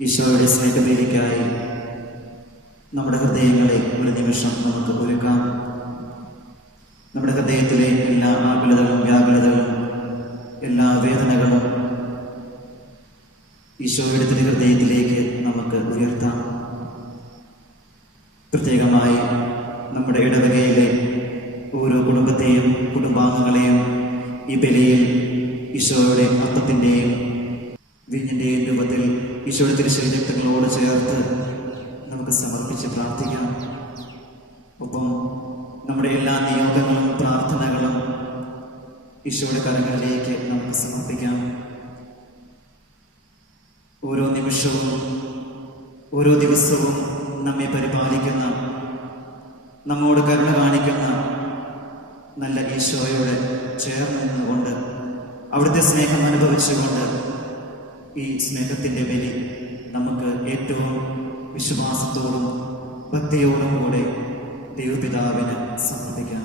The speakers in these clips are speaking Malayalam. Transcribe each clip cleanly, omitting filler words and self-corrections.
ഈശോയുടെ സ്നേഹവേദിക്കായി നമ്മുടെ ഹൃദയങ്ങളെ ഒരു നിമിഷം നമുക്ക് ഒരുക്കാം. നമ്മുടെ ഹൃദയത്തിലെ എല്ലാ ആകുലതകളും വ്യാകുലതകളും എല്ലാ വേദനകളും ഈശോയുടെ ഹൃദയത്തിലേക്ക് നമുക്ക് ഉയർത്താം. പ്രത്യേകമായി നമ്മുടെ ഇടവകയിലെ ഓരോ കുടുംബത്തെയും കുടുംബാംഗങ്ങളെയും ഈ ബലിയിൽ ഈശോയുടെ അത്തത്തിൻ്റെയും വീഞ്ഞിൻ്റെയും രൂപത്തിൽ ഈശോയുടെ തിരുശരീരങ്ങളോട് ചേർത്ത് നമുക്ക് സമർപ്പിച്ച് പ്രാർത്ഥിക്കാം. ഒപ്പം നമ്മുടെ എല്ലാ നിയോഗങ്ങളും പ്രാർത്ഥനകളും ഈശോയുടെ കരങ്ങളിലേക്ക് നമുക്ക് സമർപ്പിക്കാം. ഓരോ നിമിഷവും ഓരോ ദിവസവും നമ്മെ പരിപാലിക്കുന്ന, നമ്മോട് കരുണ കാണിക്കുന്ന നല്ല ഈശോയോട് ചേർന്ന് നിന്നുകൊണ്ട് അവിടുത്തെ സ്നേഹം അനുഭവിച്ചുകൊണ്ട് ഈ സ്നേഹത്തിൻ്റെ ബലി നമുക്ക് ഏറ്റവും വിശ്വാസത്തോടും ഭക്തിയോടും കൂടെ ദൈവപിതാവിന് സമർപ്പിക്കാം.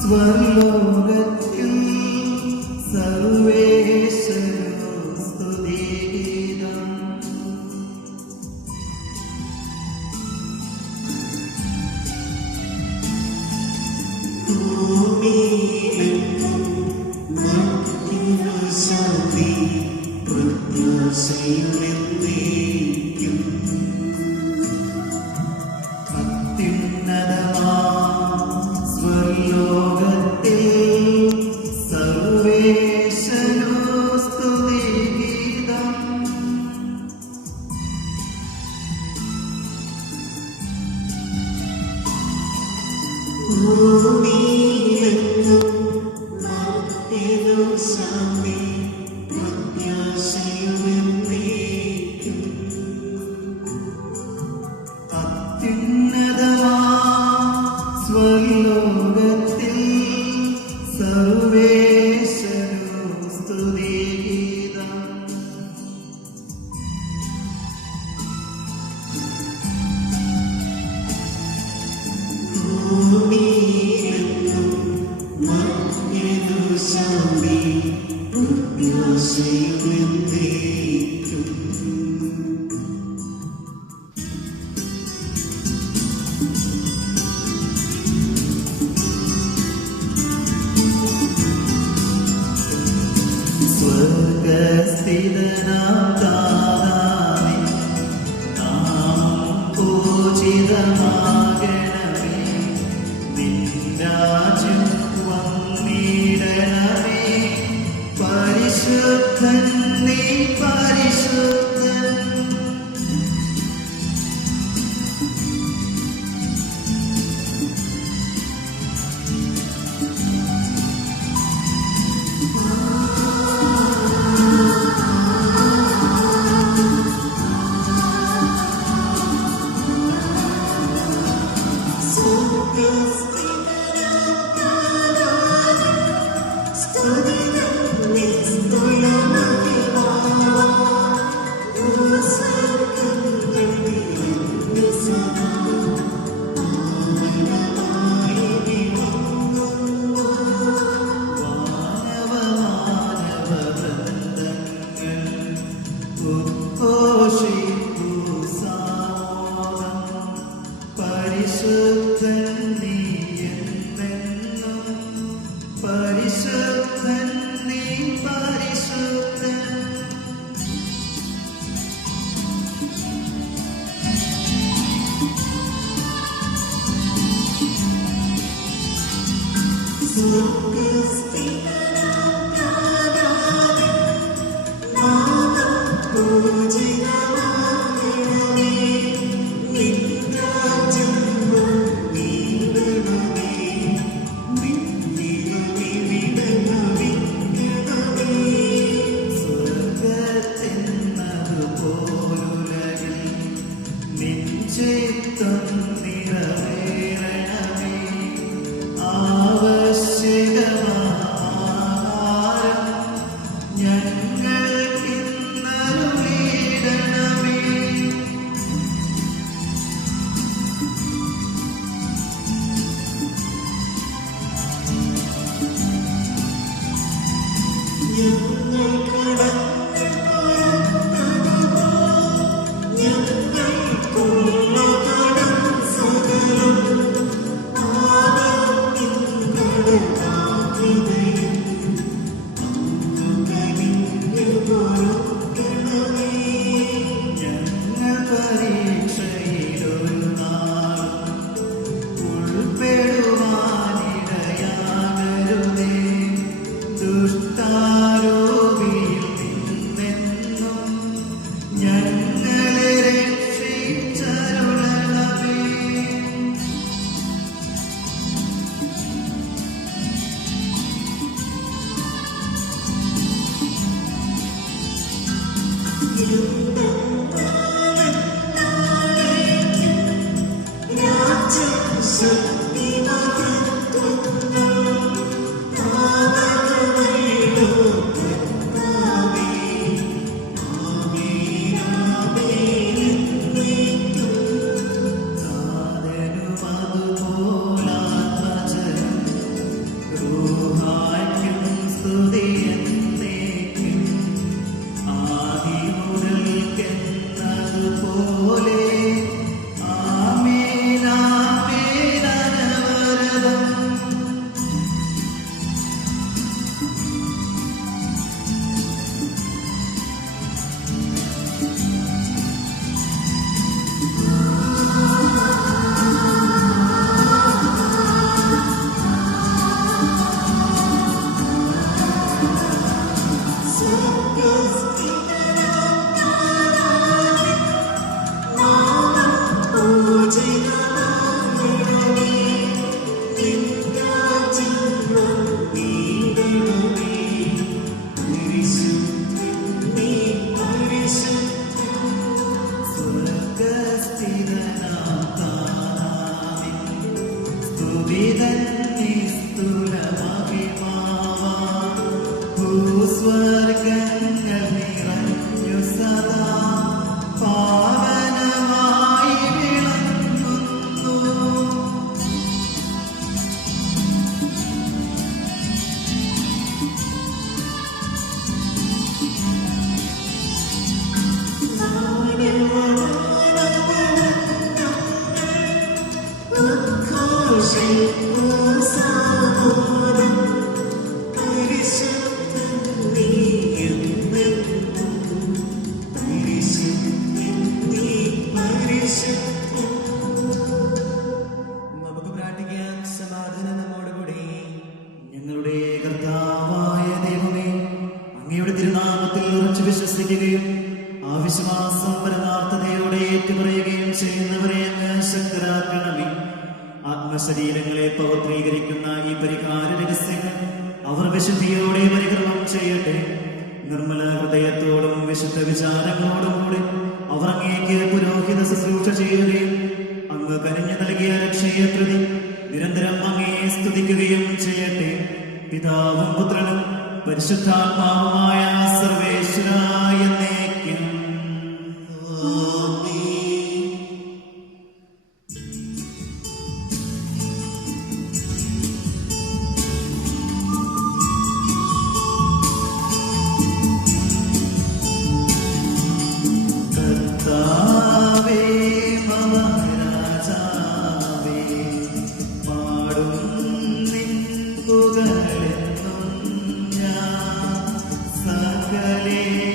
സ്വർലോകത്തിൽ സർവേശ്വരോ സ്തുതിഗീതം. സ്വർലോകത്തിൽ സർവേശ്വരോ നമുക്ക് പ്രാർത്ഥിക്കാം. സമാധാനം നമ്മോടുകൂടി. ഞങ്ങളുടെ കർത്താവായ ദൈവമേ, അങ്ങയുടെ തിരുനാമത്തിൽ ഉറച്ചു വിശ്വസിക്കുകയും ആ വിശ്വാസം പരമാർത്ഥതയോടെ ഏറ്റുപറയുകയും ചെയ്യുന്നവരെ അങ്ങ് ശക്തരാക്കണമേ. ആത്മശരീരങ്ങളെ പവിത്രീകരിക്കുന്ന ഈ പരിഹാര രഹസ്യങ്ങൾ അവർ വിശുദ്ധിയോടെ പരിക്രമം ചെയ്യട്ടെ. നിർമ്മല ഹൃദയത്തോടും വിശുദ്ധ വിചാരങ്ങളോടും കൂടി അവർ അങ്ങേക്ക് പുരോഹിത ശുശ്രൂഷ ചെയ്യുകയും അങ്ങ് കനിഞ്ഞു നൽകിയ രക്ഷയെ പ്രതി നിരന്തരം അങ്ങയെ സ്തുതിക്കുകയും ചെയ്യട്ടെ. പിതാവും പുത്രനും പരിശുദ്ധാത്മാവുമായ സർവേശ്വരായ എന്നേക്കും. കർത്താവേ മഹാരാജാവേ, പാടും നിൻ പുകഴെന്നും ഞാൻ. സകലേശാനിൻ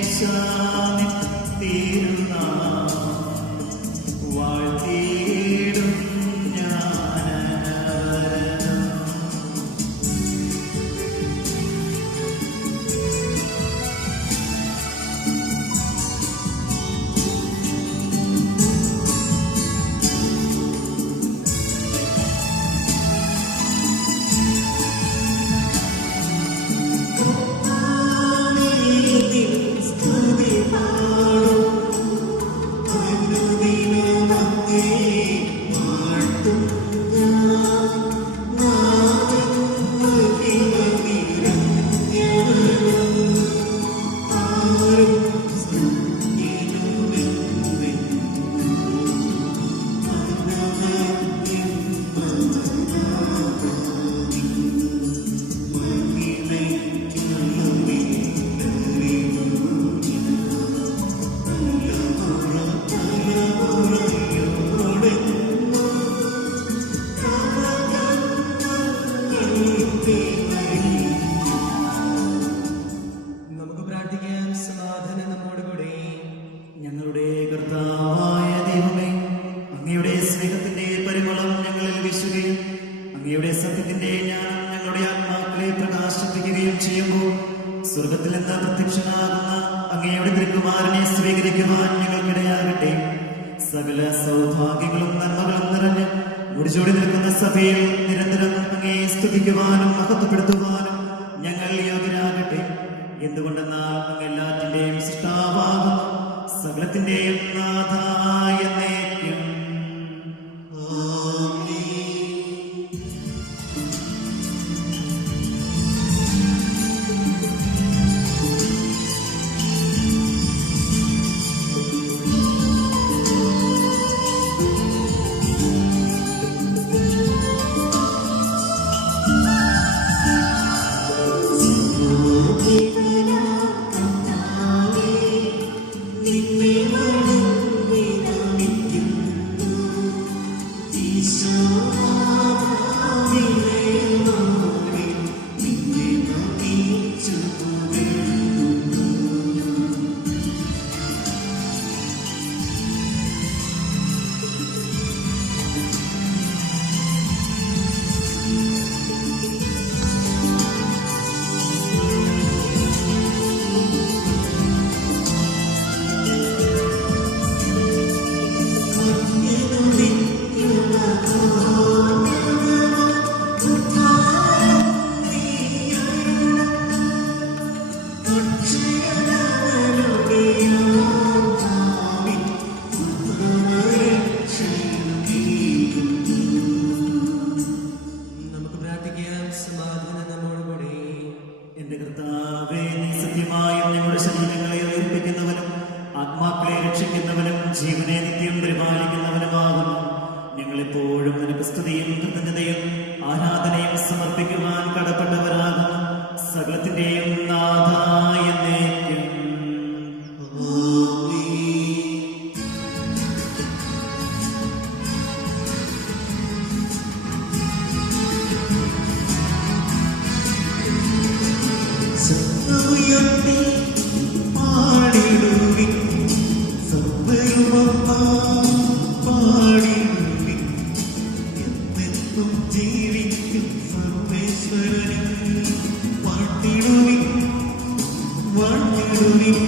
തിരുനാമം വാഴ്ത്തിയിടും ഞാനവരനും. നമുക്ക് പ്രാർത്ഥിക്കാം. സമാധാനം നമ്മോടുകൂടി. ഞങ്ങളുടെ കർത്താവായ ദൈവമേ, അങ്ങയുടെ സ്നേഹത്തിന്റെ പരിമളം ഞങ്ങളിൽ വീശുകയും അങ്ങയുടെ സത്യത്തിന്റെ ജ്ഞാനം ഞങ്ങളുടെ ആത്മാക്കളെ പ്രകാശിപ്പിക്കുകയും ചെയ്യുമ്പോൾ സ്വർഗത്തിൽ നിന്ന് പ്രത്യക്ഷനാകുന്ന അങ്ങയുടെ തിരുക്കുമാരനെ സ്വീകരിക്കുവാൻ ഞങ്ങൾക്കിടയാകട്ടെ. സകല സൗഭാഗ്യങ്ങളും നന്മകളും നിറഞ്ഞ് മുടിചൂടി നിൽക്കുന്ന സഭയിൽ നിരന്തരം അങ്ങയെ സ്തുതിക്കുവാനും മഹത്വപ്പെടുത്തുവാനും ഞങ്ങൾ യോഗ്യരാകട്ടെ. എന്തുകൊണ്ടെന്നാൽ അങ്ങ് എല്ലാറ്റിന്റെയും സൃഷ്ടാവാകുന്നു, സകലത്തിന്റെയും നാഥായ എന്നേക്കും. നമുക്ക് പ്രാർത്ഥിക്കാം. സമാധാനം നമ്മോടുകൂടി. എന്റെ കർത്താവേ, നീ സത്യമായും ഞങ്ങളുടെ ശരീരങ്ങളെ ഉയർപ്പിക്കുന്നവനും ആത്മാക്കളെ രക്ഷിക്കുന്നവനും ജീവനെ നിത്യം പരിപാലിക്കുന്നവനുമാകുന്നു. ഞങ്ങളെപ്പോഴും നിനക്ക് സ്തുതിയും കൃതജ്ഞതയും ആരാധനയും സമർപ്പിക്കുവാൻ കടപ്പെട്ടവരാകുന്നു. സകലത്തിന്റെയും നാഥായ എന്നേക്കും. ഉയർത്തി പാടിടുവിൻ, സർവ്വരുമൊന്നാം പാടിടുവിൻ. എന്നെന്നും ജീവിക്കും സർവേശ്വരനെ വാഴ്ത്തിടുവിൻ, വാഴ്ത്തിടുവിൻ.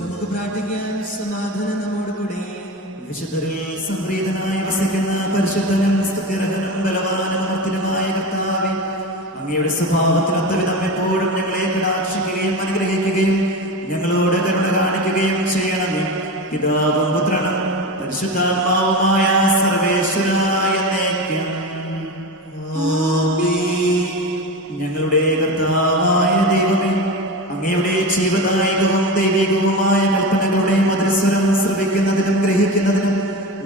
നമുക്ക് പ്രാർത്ഥിക്കാം. സമാധാനം നമ്മോടുകൂടെ. വിശുദ്ധരിൽ സംപ്രീതനായി വസിക്കുന്ന പരിശുദ്ധനും സ്തുത്യർഹനും ബലവാനും അമർത്തിനുമായ കർത്താവേ, അങ്ങയുടെ സ്വഭാവത്തിനൊത്ത വിധം എപ്പോഴും ഞങ്ങളെ കടാക്ഷിക്കുകയും അനുഗ്രഹിക്കുകയും ഞങ്ങളോട് കരുണ കാണിക്കുകയും ചെയ്യണമേ. പിതാവും പുത്രനും പരിശുദ്ധാത്മാവുമായ സർവേശ്വരനായ എന്നേക്കും. ഞങ്ങളുടെ കർത്താവായ ദൈവമേ, അങ്ങയുടെ ജീവദായകവും ദൈവികവുമായ കൽപ്പനകളുടെ മധുരസ്വരം ശ്രവിക്കുന്നതിനും ഗ്രഹിക്കുന്നതിനും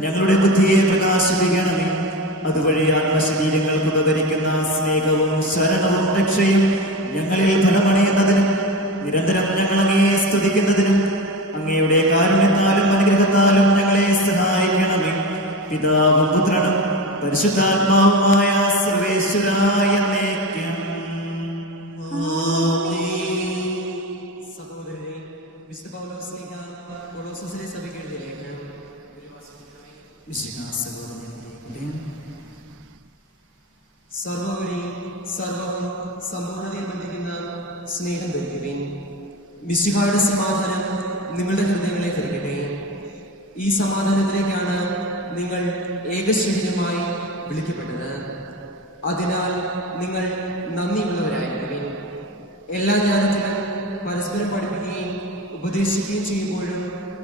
ഞങ്ങളുടെ ബുദ്ധിയെ പ്രകാശിപ്പിക്കണമേ. അതുവഴി ആത്മശരീരങ്ങൾക്ക് ഉപകരിക്കുന്ന സ്നേഹവും ശരണവും രക്ഷയും ഞങ്ങളിൽ ഫലമണിയുന്നതിനും നിരന്തരം ഞങ്ങൾ അങ്ങയെ സ്തുതിക്കുന്നതിനും അങ്ങയുടെ കാരുണ്യത്താലും അനുഗ്രഹത്താലും ഞങ്ങളെ സഹായിക്കണമേ. പിതാവും പുത്രനും പരിശുദ്ധാത്മാവുമായ സർവേശ്വരനായ എന്നേക്കും. സഹോദരരെ, വിശുദ്ധ പൗലോസ് ശ്ലീഹ കൊളോസ്യസിലെ സഭയ്ക്ക് എഴുതിയ ലേഖനം. സർവോപരി സർവവും സമ്പൂർണ്ണതയിൽ ബന്ധിക്കുന്ന സ്നേഹം ധരിക്കുവിൻ. മിശിഹായുടെ സമാധാനം നിങ്ങളുടെ ഹൃദയങ്ങളെ ഭരിക്കട്ടെ. ഈ സമാധാനത്തിലേക്കാണ് നിങ്ങൾ ഏകശരീരമായി വിളിക്കപ്പെട്ടത്. അതിനാൽ നിങ്ങൾ നന്ദിയുള്ളവരായിരിക്കുവിൻ. എല്ലാ ജ്ഞാനത്തിലും പരസ്പരം പഠിപ്പിക്കുകയും ഉപദേശിക്കുകയും ചെയ്യുമ്പോഴും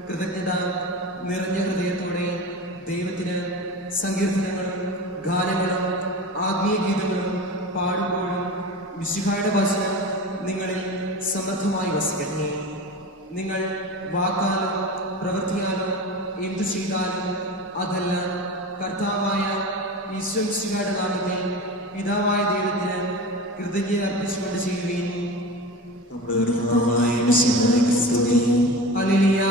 കൃതജ്ഞത നിറഞ്ഞ ഹൃദയത്തോടെ ദൈവത്തിന് സങ്കീർത്തനങ്ങളും ഗാനങ്ങളും ആത്മീയ ഗീതങ്ങളും പാടുമ്പോഴും മിശിഹായുടെ വചനം നിങ്ങളിൽ സമർത്ഥമായി വസിക്കട്ടെ. നിങ്ങൾ വാക്കാലോ പ്രവൃത്തിയാലോ എന്തു ചെയ്താലും അതെല്ലാം കർത്താവായ ഈശോ മിശിഹായുടെ നാമത്തിൽ പിതാവായ ദൈവത്തിന് കൃതജ്ഞത അർപ്പിച്ചുകൊണ്ട് ചെയ്യുകയും. Hallelujah,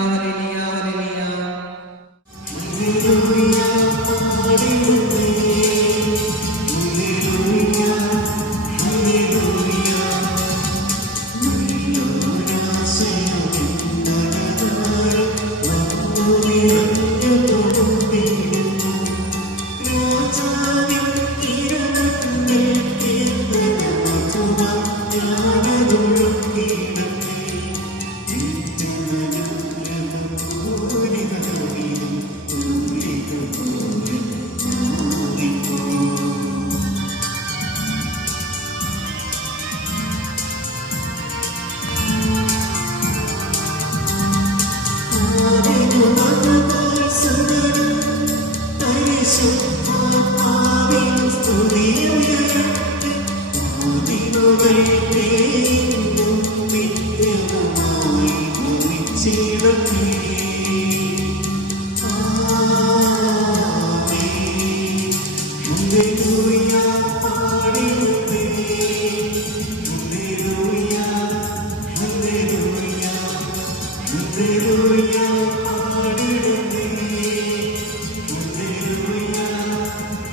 hallelujah,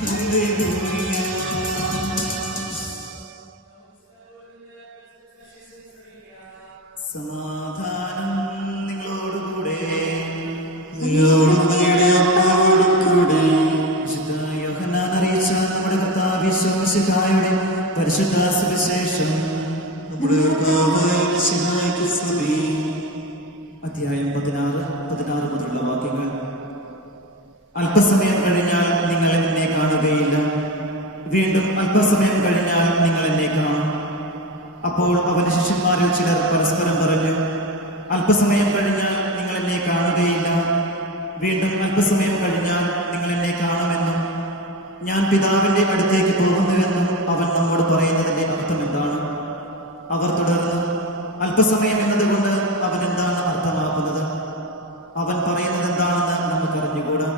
hallelujah. സമാധാനം നിങ്ങളോടുകൂടെ. വിശുദ്ധ യോഹന്നാൻ അറിയിച്ച നമ്മുടെ കർത്താവ് യേശു മിശിഹായുടെ പരിശുദ്ധ സുവിശേഷം. അധ്യായം 16 മുതലുള്ള വാക്യങ്ങൾ. അല്പസമയം കഴിഞ്ഞാൽ നിങ്ങൾ എന്നെ കാണുകയില്ല, വീണ്ടും അല്പസമയം കഴിഞ്ഞാൽ നിങ്ങൾ എന്നെ കാണും. അപ്പോൾ അവന്റെ ശിഷ്യന്മാരിൽ ചിലർ പരസ്പരം പറഞ്ഞു, അല്പസമയം കഴിഞ്ഞാൽ നിങ്ങൾ എന്നെ കാണുകയില്ല, വീണ്ടും അല്പസമയം കഴിഞ്ഞാൽ നിങ്ങൾ എന്നെ കാണുമെന്നും ഞാൻ പിതാവിന്റെ അടുത്തേക്ക് പോകുന്നുവെന്നും അവൻ നമ്മോട് പറയുന്നതിന്റെ അർത്ഥം അല്പസമയം എന്നതുകൊണ്ട് അവൻ എന്താണ് അർത്ഥമാക്കുന്നത്? അവൻ പറയുന്നത് എന്താണെന്ന് നമുക്കറിഞ്ഞുകൂടാ.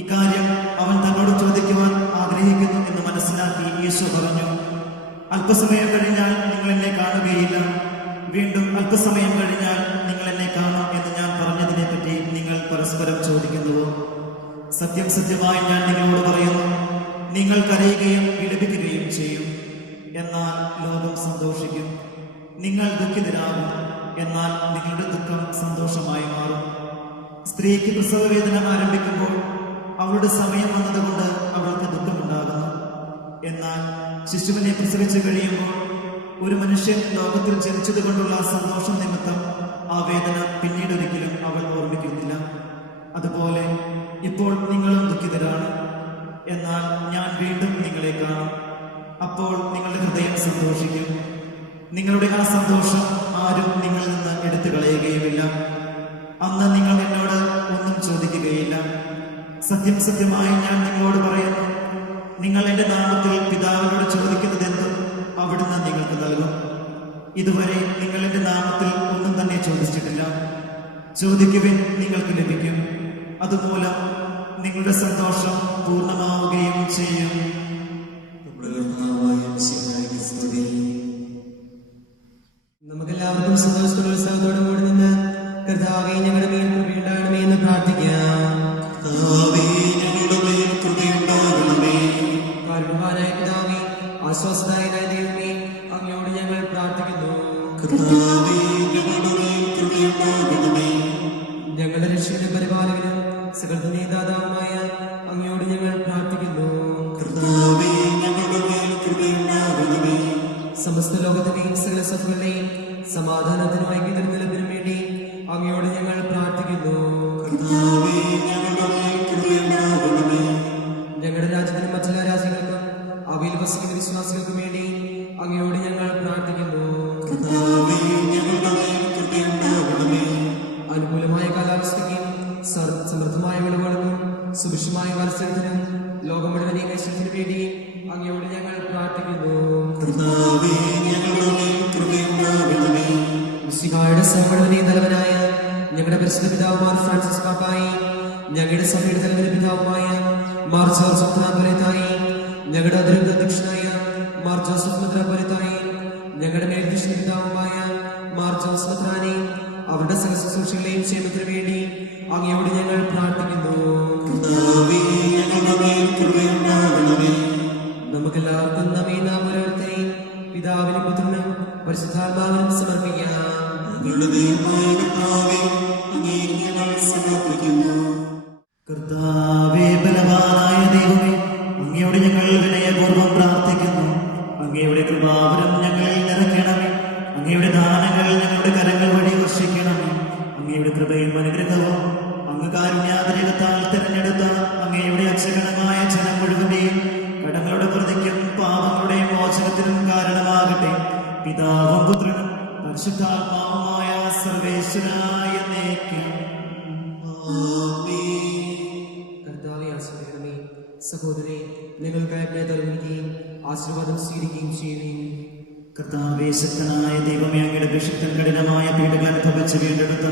ഇക്കാര്യം അവൻ തന്നോട് ചോദിക്കുവാൻ ആഗ്രഹിക്കുന്നു എന്ന് മനസ്സിലാക്കി യേശു പറഞ്ഞു, അല്പസമയം കഴിഞ്ഞാൽ നിങ്ങൾ എന്നെ കാണുകയില്ല, വീണ്ടും അല്പസമയം കഴിഞ്ഞാൽ നിങ്ങൾ എന്നെ കാണും എന്ന് ഞാൻ പറഞ്ഞതിനെ പറ്റി നിങ്ങൾ പരസ്പരം ചോദിക്കുന്നുവോ? സത്യം സത്യമായി ഞാൻ നിങ്ങളോട് പറയുന്നു, നിങ്ങൾ കരയുകയും വിലപിക്കുകയും ചെയ്യും, എന്നാൽ ലോകം സന്തോഷിക്കും. നിങ്ങൾ ദുഃഖിതരാകും, എന്നാൽ നിങ്ങളുടെ ദുഃഖം സന്തോഷമായി മാറും. സ്ത്രീക്ക് പ്രസവവേദന ആരംഭിക്കുമ്പോൾ അവളുടെ സമയം വന്നതുകൊണ്ട് അവൾക്ക് ദുഃഖമുണ്ടാകുന്നു. എന്നാൽ ശിശുവിനെ പ്രസവിച്ചു കഴിയുമ്പോൾ ഒരു മനുഷ്യൻ ലോകത്തിൽ ജനിച്ചതുകൊണ്ടുള്ള സന്തോഷം നിമിത്തം ആ വേദന പിന്നീട് ഒരിക്കലും അവൾ ഓർമ്മിക്കുന്നില്ല. അതുപോലെ ഇപ്പോൾ നിങ്ങളും ദുഃഖിതരാണ്, എന്നാൽ ഞാൻ വീണ്ടും നിങ്ങളെ കാണും. അപ്പോൾ നിങ്ങളുടെ ഹൃദയം സന്തോഷിക്കും. നിങ്ങളുടെ ആ സന്തോഷം ആരും നിങ്ങളിൽ നിന്ന് എടുത്തു കളയുകയുമില്ല. അന്ന് നിങ്ങൾ എന്നോട് ഒന്നും ചോദിക്കുകയില്ല. സത്യം സത്യമായി ഞാൻ നിങ്ങളോട് പറയുന്നു, നിങ്ങൾ എന്റെ നാമത്തിൽ പിതാവിനോട് ചോദിക്കുന്നതെന്തും അവിടുന്ന് നിങ്ങൾക്ക് നൽകും. ഇതുവരെ നിങ്ങൾ എന്റെ നാമത്തിൽ ഒന്നും തന്നെ ചോദിച്ചിട്ടില്ല. ചോദിക്കുവിൻ, നിങ്ങൾക്ക് ലഭിക്കും. അതുമൂലം നിങ്ങളുടെ സന്തോഷം പൂർണ്ണമാവുകയും ചെയ്യും. നമുക്കെല്ലാവർക്കും സന്തോഷത്തോടെ ഉത്സാഹത്തോടെ കൂടി നിന്ന് കർത്താവേ ഞങ്ങളുടെ മേൽ കൃപയുണ്ടാകണമേ എന്ന് പ്രാർത്ഥിക്കാം. കാരുണ്യവാനായ പിതാവേ, ആശ്വാസദായകനായ ദൈവമേ, അങ്ങയോട് ഞങ്ങൾ പ്രാർത്ഥിക്കുന്നു. ഞങ്ങളുടെ രക്ഷകനും പരിപാലകനും സകലത്തിന്റെ നേതാവുമായ അങ്ങയോട് ഞങ്ങൾ പ്രാർത്ഥിക്കുന്നു. സമസ്ത ലോകത്തിന്റെയും സകല സഭകളുടെയും സമാധാനത്തിനും ഐക്യത്തിനും നിലപ്പിനും വേണ്ടി അങ്ങയോട് ഞങ്ങൾ പ്രാർത്ഥിക്കുന്നു. ഞങ്ങളുടെ രാജ്യത്തിനും മറ്റുള്ള രാജ്യങ്ങൾക്കും അവയിൽ വസിക്കുന്ന വിശ്വാസികൾക്കും വേണ്ടി അങ്ങയോട് ഞങ്ങൾ പ്രാർത്ഥിക്കുന്നു. അനുകൂലമായ കാലാവസ്ഥയ്ക്കും സമൃദ്ധമായ വിളവുകൾക്കും സുഭിക്ഷമായ മത്സരത്തിനും ലോകം മുഴുവനെയും ഐശ്വര്യത്തിനു വേണ്ടി അങ്ങയോട് ഞങ്ങൾ പ്രാർത്ഥിക്കുന്നു. മിശിഹായുടെ സഹോദരനെ തലവനായ ഞങ്ങളുടെ പരിശുദ്ധ പിതാവുമാർ ഫ്രാൻസിസ് പാപ്പായി, ഞങ്ങളുടെ സഭയുടെ തലവന പിതാവുമായ മാർ ജോർജ് മെത്രാപ്പൊലീത്തായി, ഞങ്ങളുടെ അതിരൂപത അധ്യക്ഷനായ മാർ ജോസഫ് മെത്രാപ്പൊലീത്തായി, ഞങ്ങളുടെ മേൽധ്യക്ഷ പിതാവുമായ മാർ ജോസ് മെത്രാനെ അവരുടെ സഹശുശ്രൂഷകളെയും ക്ഷേമത്തിനു വേണ്ടി അങ്ങയോട് ഞങ്ങൾ പ്രാർത്ഥിക്കുന്നു. നമുക്കെല്ലാവർക്കും നമ്മെ നാം ഓരോരുത്തരെയും പിതാവിനും പുത്രനും പരിശുദ്ധാത്മാവിനും സമർപ്പിക്കാം. കർത്താവേ, ബലവാനായ ദൈവമേ, അങ്ങയോട് ഞങ്ങൾ വിനയപൂർവ്വം പ്രാർത്ഥിക്കുന്നു. അങ്ങയുടെ കൃപാവരം ഞങ്ങളിൽ നിറയ്ക്കണമേ. അങ്ങയുടെ ദാനങ്ങൾ ഞങ്ങളുടെ കരങ്ങൾ വഴി വർഷിക്കണമേ. അങ്ങയുടെ കൃപയും അനുഗ്രഹവും അങ്ങ് കാരുണ്യാതിരകത്താൽ തിരഞ്ഞെടുത്ത അങ്ങയുടെ അക്ഷഗണമായ ജനം മുഴുവന്റെയും കടങ്ങളുടെ പ്രതിക്കും പാപങ്ങളുടെ മോചനത്തിനും കാരണമാകട്ടെ. പിതാവും പുത്രനും പരിശുദ്ധാത്മാവുമായ സർവേശ്വരനായ എന്നേക്കും. കർത്താവെ ആശ്രയിക്കണമേ. സഹോദരനെ, നിങ്ങൾക്കായി തരുകയും ആശീർവാദം സ്വീകരിക്കുകയും ചെയ്യുകയും. കർത്താവേ, ശക്തനായ ദൈവമേ, അങ്ങയുടെ വിശുദ്ധൻ കഠിനമായ പീഡകൾ അനുഭവിച്ച് വീണ്ടെടുത്ത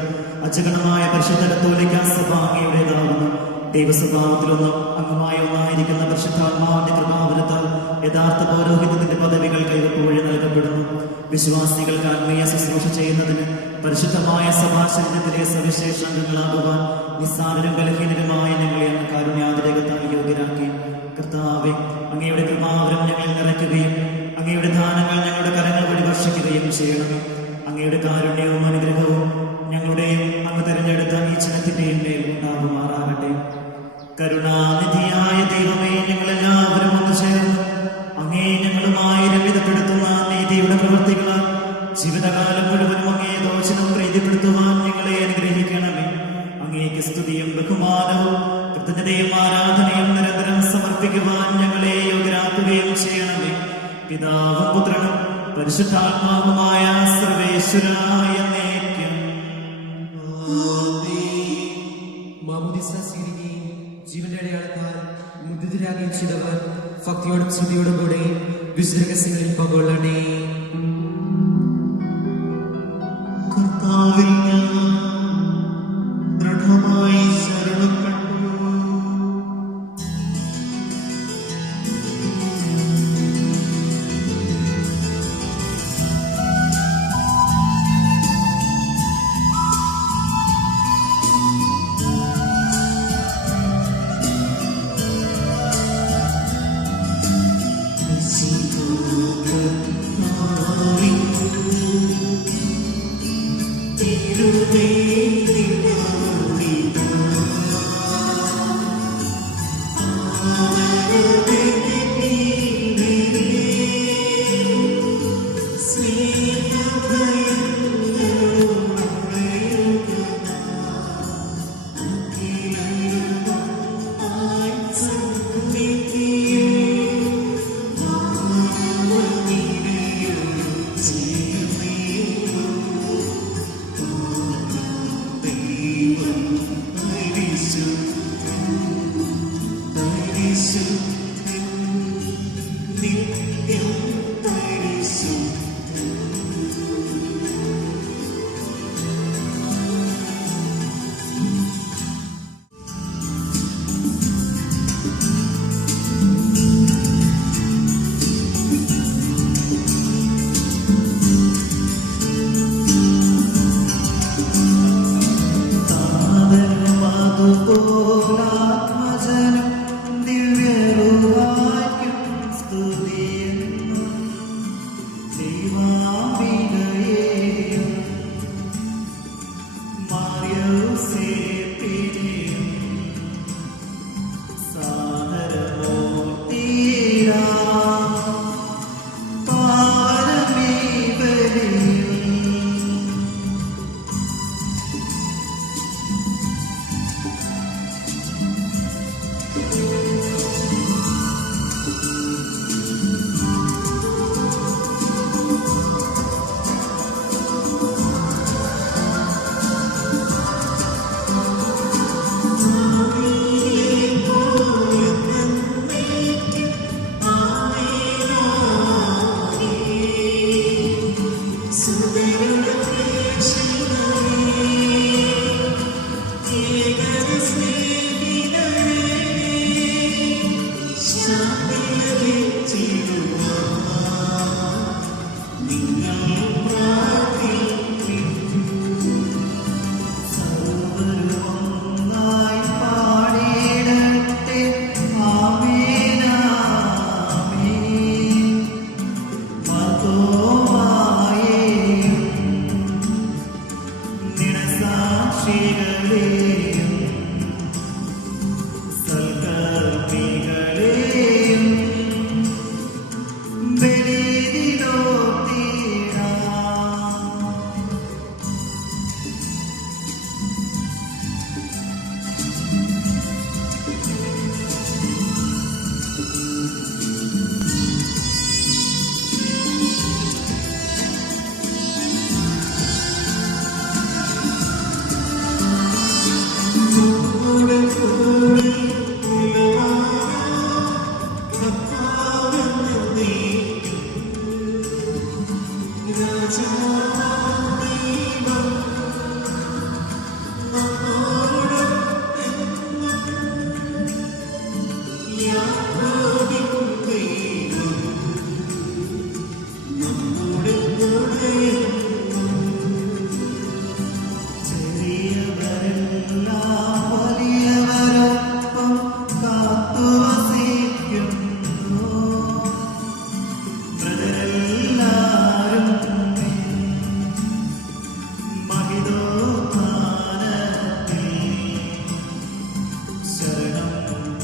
അജഗണമായ പരിശുദ്ധ കത്തോലിക്കാ സഭ അങ്ങയുടേതാകുന്നു. ദൈവസ്വഭാവത്തിലൊന്നും അംഗമായ ഒന്നായിരിക്കുന്ന പരിശുദ്ധാത്മാവിന്റെ കൃപാവരത്താൽ യഥാർത്ഥ പൗരോഹിത്യത്തിന്റെ പദവികൾ കൈവപ്പ് വഴി നൽകപ്പെടുന്നു. വിശ്വാസികൾക്ക് ആത്മീയ ശുശ്രൂഷ ചെയ്യുന്നതിന് പരിശുദ്ധമായ സഭാശരീരത്തിലെ സവിശേഷങ്ങളാകുവാൻ നിസ്സാരരും ബലഹീനരുമായ ഞങ്ങളെ അങ്ങ് കാരുണ്യാതിരകത്താൽ യോഗ്യരാക്കി. കർത്താവെ, അങ്ങയുടെ കൃപാവരം ഞങ്ങൾ നിറയ്ക്കുകയും അങ്ങയുടെ ദാനങ്ങൾ ഞങ്ങളുടെ കരങ്ങൾ വഴി വർഷിക്കുകയും ചെയ്യണം. അങ്ങയുടെ കാരുണ്യവും അനുഗ്രഹവും ഞങ്ങളുടെയും അങ്ങ് തിരഞ്ഞെടുത്ത ഈ ജനത്തിന്റെയും മേൽ ഉണ്ടാകുമാറാകട്ടെ. കരുണാനിധിയായ ദൈവമേ, ഞങ്ങളെല്ലാവരും ഒന്ന് ചേർന്ന് അങ്ങേ ഞങ്ങളുമായി രമ്യതപ്പെടുത്തുന്ന നീതിയുടെ പ്രവൃത്തികളാൽ ജീവിതകാലം മുഴുവനും അങ്ങേ ദോഷനും പ്രീതിപ്പെടുത്തുവാൻ ഞങ്ങളെ അനുഗ്രഹിക്കണമേ. അങ്ങേക്ക് സ്തുതിയും ബഹുമാനവും കൃതജ്ഞതയും ആരാധനയും നിരന്തരം സമർപ്പിക്കുവാൻ ഞങ്ങളെ യോഗ്യരാക്കുകയും ചെയ്യണമേ. പിതാവും പുത്രനും പരിശുദ്ധാത്മാവുമായ സർവേശ്വരനായ എന്നേക്കും. മാമോദിസ സ്വീകരിക്കുകയും ജീവന്റെ അടയാളത്താൽ മുദ്രിതരാകുകയും ചെയ്തവർ ഭക്തിയോടും ശ്രുതിയോടും കൂടെ വിശുദ്ധ രഹസ്യങ്ങളിൽ പങ്കുകൊള്ളണേ. ദൈവാംബികയെയും മാർയോസേപ്പിനെയും സാദരമൂർത്തിയിടാം. പാരമീവരെയും സർവ്വരുമൊന്നായി പാടിയിടട്ടെ. ആമേൻ, ആമേൻ. മർത്തോമായെയും നിണസാക്ഷികളെയും സൽക്കർമ്മികളെയും ബലിയിലോർത്തിടാം. ചെറിയവരെല്ലാം വലിയവരൊപ്പം കാത്തുവസിക്കുന്നു. മൃതരെല്ലാരും മഹിതോത്ഥാനത്തിൽ ശരണം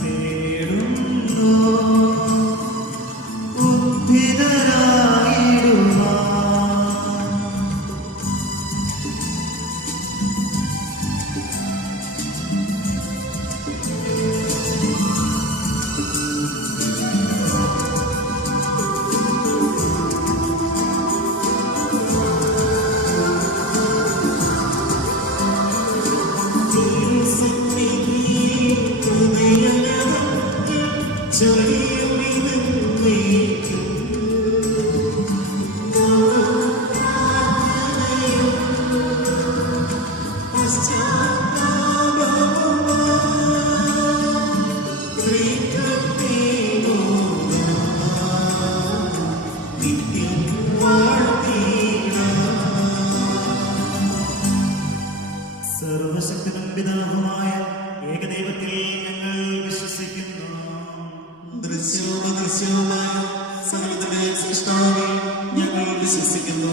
തേടുന്നു. ഉദ്ധിതരായിടുവാൻ സർവശക്തനും പിതാവുമായ ഏകദൈവത്തിൽ ഞങ്ങൾ വിശ്വസിക്കുന്നു. ദൃശ്യവും അദൃശ്യവുമായ സകലത്തിന്റെ സൃഷ്ടാവിൽ ഞങ്ങൾ വിശ്വസിക്കുന്നു.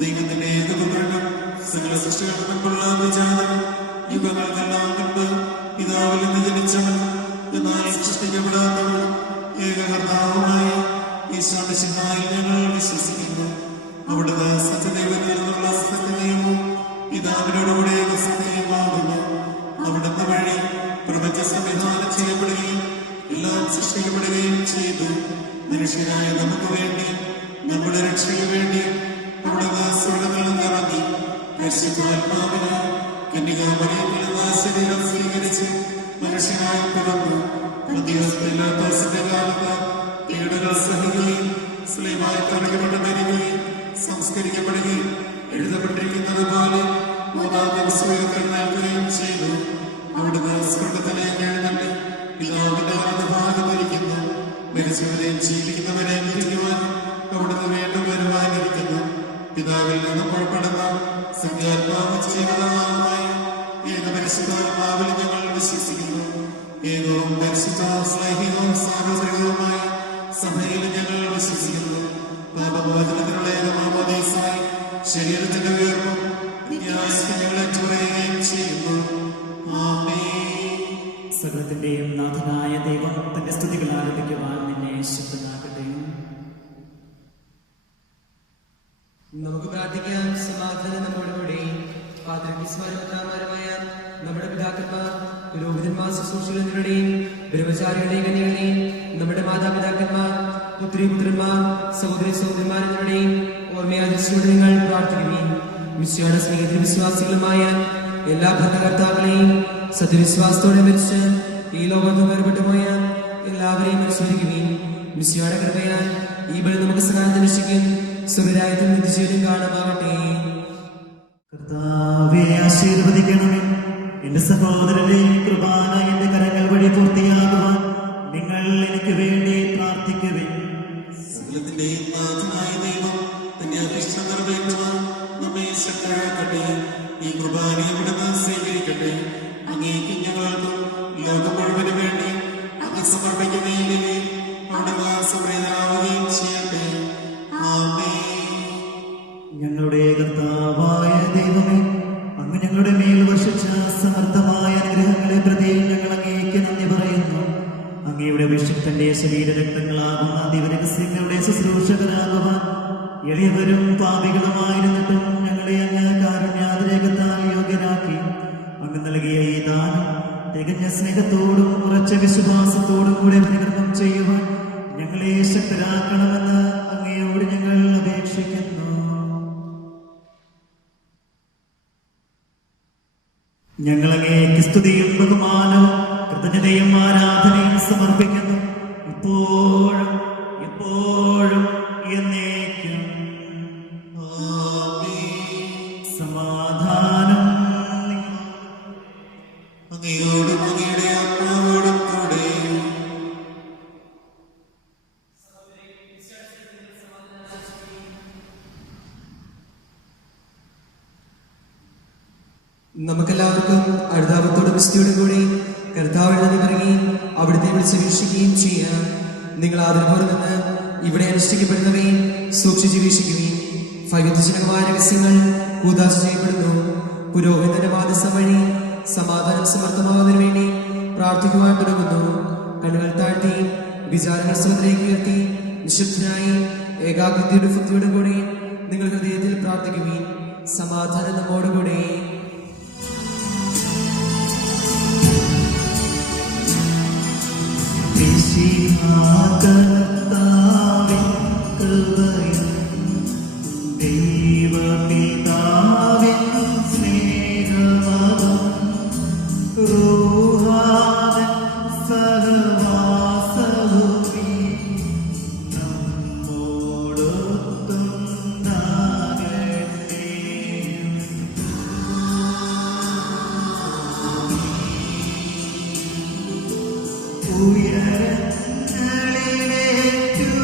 ദൈവത്തിന്റെ ഏകപുത്രനും സകല സൃഷ്ടികൾക്ക് മുൻപുള്ള വിചാരം യുഗങ്ങൾക്കെല്ലാം മുൻപ് പിതാവിൽ നിന്ന് ജനിച്ചവൻ എന്നാൽ സൃഷ്ടിക്കപ്പെടാത്തവൻ ഏകകർത്താവുമായ ഈശോമിശിഹായിൽ ഞങ്ങൾ വിശ്വസിക്കുന്നു. അവിടുന്ന് സത്യദൈവത്തിൽ നിന്നുള്ള സത്യദൈവവും പിതാവിനോടുകൂടെ സത്യമാകുന്നു. അവിടുന്ന് വഴി പ്രപഞ്ച സംവിധാനം ചെയ്യപ്പെടുകയും എല്ലാം സൃഷ്ടിക്കപ്പെടുകയും ചെയ്തു. മനുഷ്യരായ നമുക്ക് വേണ്ടി നമ്മുടെ രക്ഷയ്ക്ക് വേണ്ടി അവിടുന്ന് സ്വർഗ്ഗത്തിൽ നിന്നിറങ്ങി പരിശുദ്ധാത്മാവിനെ കന്യകാമറിയത്തിൽ നിന്ന് ശരീരം സ്വീകരിച്ച് മനുഷ്യനായി പിറന്നു. പൊന്തിയോസ് പീലാത്തോസിന്റെ കാലത്ത് പീഡകൾ സഹിക്കുകയും സ്ലീബായി തറയ്ക്കപ്പെട്ട് മരിക്കുകയും സംസ്കരിക്കപ്പെടുകയും എഴുതപ്പെട്ടിരിക്കുന്നത് പോലെ മൂന്നാം ദിവസം ഉയർത്തെഴുന്നേൽക്കുകയും ചെയ്തു. അവിടുന്ന് സ്വർഗ്ഗത്തിലേക്ക് എഴുന്നള്ളി പിതാവിന്റെ വലതുഭാഗത്തിരിക്കുന്നു. മരിച്ചവരെയും ജീവിക്കുന്നവരെയും വിധിക്കുവാൻ അവിടുന്ന് വീണ്ടും വരുവാനിരിക്കുന്നു. പിതാവിൽ നിന്ന് പുറപ്പെടുന്ന സംഖ്യാത്മാവ് ജീവദാതാവുമായ ഏകപരിശുദ്ധാത്മാവിൽ ഞങ്ങൾ വിശ്വസിക്കുന്നു. ഏകവും പരിശുദ്ധവും സ്നേഹികവും സാർവത്രികവുമായ സഭയിൽ ഞങ്ങൾ വിശ്വസിക്കുന്നു. പാപമോചനത്തിനുള്ള ശരീരത്തിന്റെ ഉയർപ്പും നിത്യായുസ്സും ഞങ്ങളെ ചുമയുകയും ചെയ്യുന്നു. ആമേൻ. സകലത്തിന്റെയും നാഥനായ ദൈവം തന്റെ സ്തുതികൾ ആലപിക്കുവാൻ നിന്നെ ശക്തനാക്കട്ടെ. നമുക്ക് പ്രാർത്ഥിക്കാം. സമാധാനം നമ്മോടുകൂടി. പാത്രികമാരുമായ നമ്മുടെ പിതാക്കന്മാർ, പുരോഹിതന്മാർ, ശുശ്രൂഷകൾ എന്നിവരുടെയും ബ്രഹ്മചാരികളുടെയും കന്യകളുടെയും നമ്മുടെ മാതാപിതാക്കന്മാർ, പുത്രിപുത്രന്മാർ, സഹോദരി സഹോദരന്മാർ എന്നിവരുടെയും ഓർമ്മയാദൃശ്യോട് നിങ്ങൾ പ്രാർത്ഥിക്കുകയും മിശിഹായുടെ സ്നേഹത്തിൽ വിശ്വാസികളുമായ എല്ലാ ഭരണകർത്താക്കളെയും സത്യവിശ്വാസത്തോടെ മരിച്ച് ഈ ലോകത്ത് വേർപെട്ടുപോയ എല്ലാവരെയും അനുസ്മരിക്കുകയും മിശിഹായുടെ കൃപയാൽ ഈ ബലി നമുക്ക് സഹായത്തിനും സ്വർഗ്ഗരാജ്യത്തിൽ നിത്യജീവനും കാണുമാകട്ടെ. കർത്താവേ, ആശീർവദിക്കണമേ. എന്റെ സഹോദരന്റെ കൃപാന എന്റെ കരങ്ങൾ വഴി പൂർത്തിയാകുവാൻ നിങ്ങൾ എനിക്ക് വേണ്ടി പ്രാർത്ഥിക്കുവിൻ. സകലത്തിന്റെയും നാഥനായ ദൈവം തന്റെ അഭീഷ്ടം നിറവേറ്റുവാൻ നമ്മെ ശക്തരാക്കട്ടെ. ഈ കുർബാന അവിടുന്ന് സ്വീകരിക്കട്ടെ. അങ്ങേക്ക് ഞങ്ങൾക്കും ലോകം മുഴുവന് വേണ്ടി അങ്ങ് സമർപ്പിക്കുന്നതിൽ അവിടുന്ന് സംപ്രീതനാവുകയും ചെയ്യട്ടെ. ആമേൻ. ഞങ്ങളുടെ കർത്താവായ ദൈവമേ, അങ്ങ് ഞങ്ങളുടെ മേൽ വർഷിച്ച സമർത്ഥമായ അനുഗ്രഹങ്ങളെ പ്രതി ഞങ്ങൾ അങ്ങേക്ക് നന്ദി പറയുന്നു. അങ്ങയുടെ അഭിഷിക്തന്റെ ശരീരരക്തങ്ങളാകുന്ന ദിവരഹസ്യങ്ങളുടെ ശുശ്രൂഷകരാകുവാൻ എളിയവരും പാപികളുമായിരുന്നിട്ടും ഞങ്ങളെ അങ്ങ് കാരുണ്യാതിരേകത്താൽ യോഗ്യരാക്കി. അങ്ങ് നൽകിയ ഈ ദാനം തികഞ്ഞ സ്നേഹത്തോടും ഉറച്ച വിശ്വാസത്തോടും കൂടെ പരികർമ്മം ചെയ്യുവാൻ ഞങ്ങളെ ശക്തരാക്കണമെന്ന് അങ്ങയോട് ഞങ്ങൾ അപേക്ഷിക്കുന്നു. ഞങ്ങൾ അങ്ങേക്ക് സ്തുതിയും ബഹുമാനവും കൃതജ്ഞതയും ആരാധനയും സമർപ്പിക്കുന്നു, ഇപ്പോഴും എപ്പോഴും എന്നേക്കും. സമാധാനം അങ്ങയോടും അങ്ങയുടെ ആത്മാവോടും കൂടെ. നമുക്കെല്ലാവർക്കും അടുതാപത്തോടും വിശുദ്ധിയോടും കൂടി കർത്താവിൽ നന്ദി പറയുകയും അവിടുത്തെ വിളിച്ച് വീക്ഷിക്കുകയും ചെയ്യാം. നിങ്ങൾ ആദരവോടെ നിന്ന് ഇവിടെ അനുഷ്ഠിക്കപ്പെടുന്നവയും സൂക്ഷിച്ച് വീക്ഷിക്കുകയും വൈവിധ്യജനകമായ രഹസ്യങ്ങൾ കൂദാശ ചെയ്യപ്പെടുന്നു. പുരോഹിതന്റെ മാധ്യസ്ഥം വഴി സമാധാനം സമർത്ഥമാകുന്നതിന് വേണ്ടി പ്രാർത്ഥിക്കുവാൻ തുടങ്ങുന്നു. കണ്ണുകൾ താഴ്ത്തി വിചാരങ്ങൾ സ്വത്തിലേക്ക് ഉയർത്തി നിശബ്ദനായി ഏകാഗ്രതയുടെ ബുദ്ധിയോടും കൂടി നിങ്ങൾ ഹൃദയത്തിൽ പ്രാർത്ഥിക്കുകയും സമാധാനം നമ്മോടുകൂടെ. കർത്താവിൻ കൃപയും ദൈവപിതാവിൻ സ്നേഹവും റൂഹാവിൻ സഹവാസവും നമ്മോടൊത്തുണ്ടാകട്ടെ.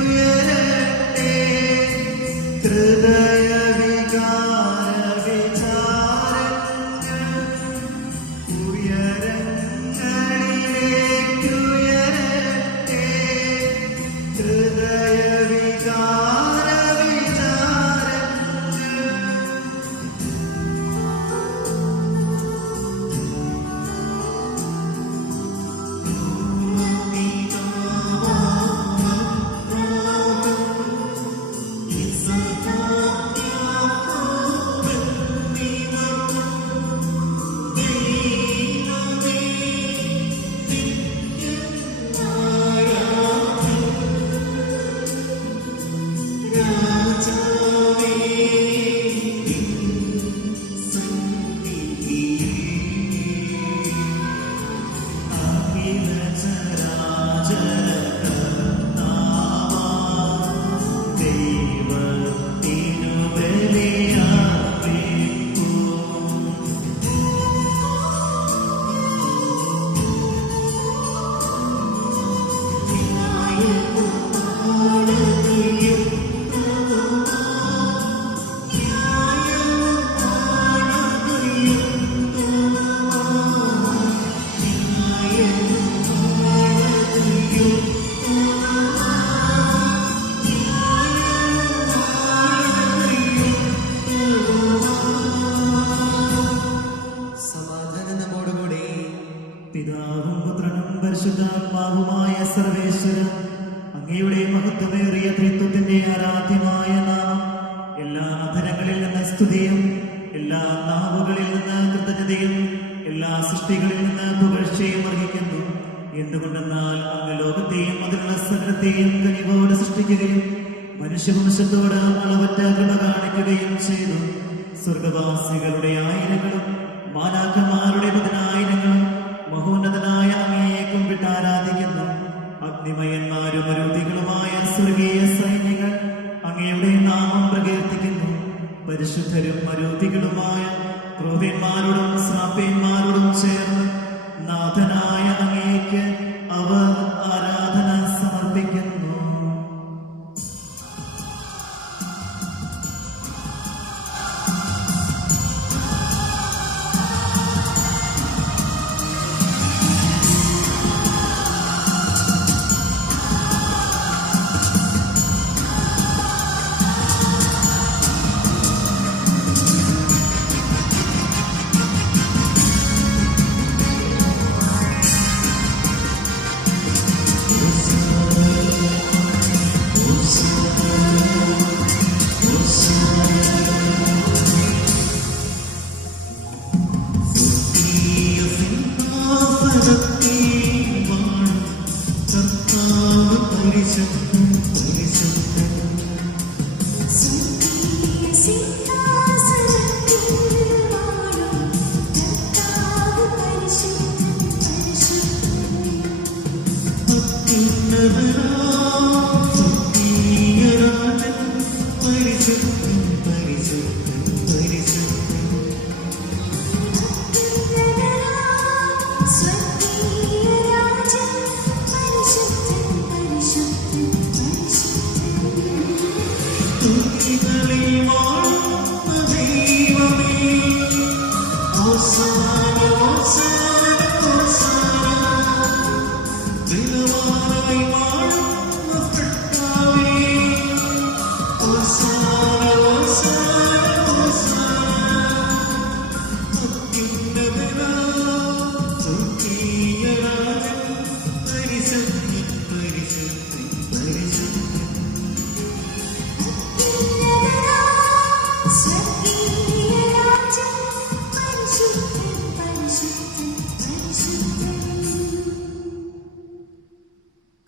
ഉയരങ്ങളിലേക്കുയരട്ടെ ഹൃദയവികാര വിചാരങ്ങൾ. ഉയരങ്ങളിലേക്കുയരട്ടെ ഹൃദയവികാര വിചാരങ്ങൾ. It's a സ്തുതിയും എല്ലാ നാവുകളിൽ നിന്ന് കൃതജ്ഞതയും എല്ലാ സൃഷ്ടികളിൽ നിന്ന് പുകഴ്ചയും അർഹിക്കുന്നു. എന്തുകൊണ്ടെന്നാൽ അങ്ങ് ലോകത്തെയും അതിലുള്ള സകലത്തെയും കനിവോടെ സൃഷ്ടിക്കുകയും മനുഷ്യവംശത്തോട് അളവറ്റ കൃപ കാണിക്കുകയും ചെയ്തു. സ്വർഗവാസികളുടെ ആയിരങ്ങളും മാലാഖമാരുടെ 10,000ങ്ങളും മഹോന്നതനായ അങ്ങയെ കുമ്പിട്ട് ആരാധിക്കുന്നു. അഗ്നിമയന്മാരും അരൂപികളുമായ സ്വർഗീയ സൈന്യങ്ങൾ അങ്ങയുടെ നാമം പ്രകീർത്തിക്കുന്നു. പരിശുദ്ധരും അരൂപികളുമായ ക്രൂരന്മാരോടും ശ്രാപ്യന്മാരോടും ചേർന്ന് നാഥനായ അങ്ങേക്ക് അവർ ആരാധന സമർപ്പിക്കുന്നു.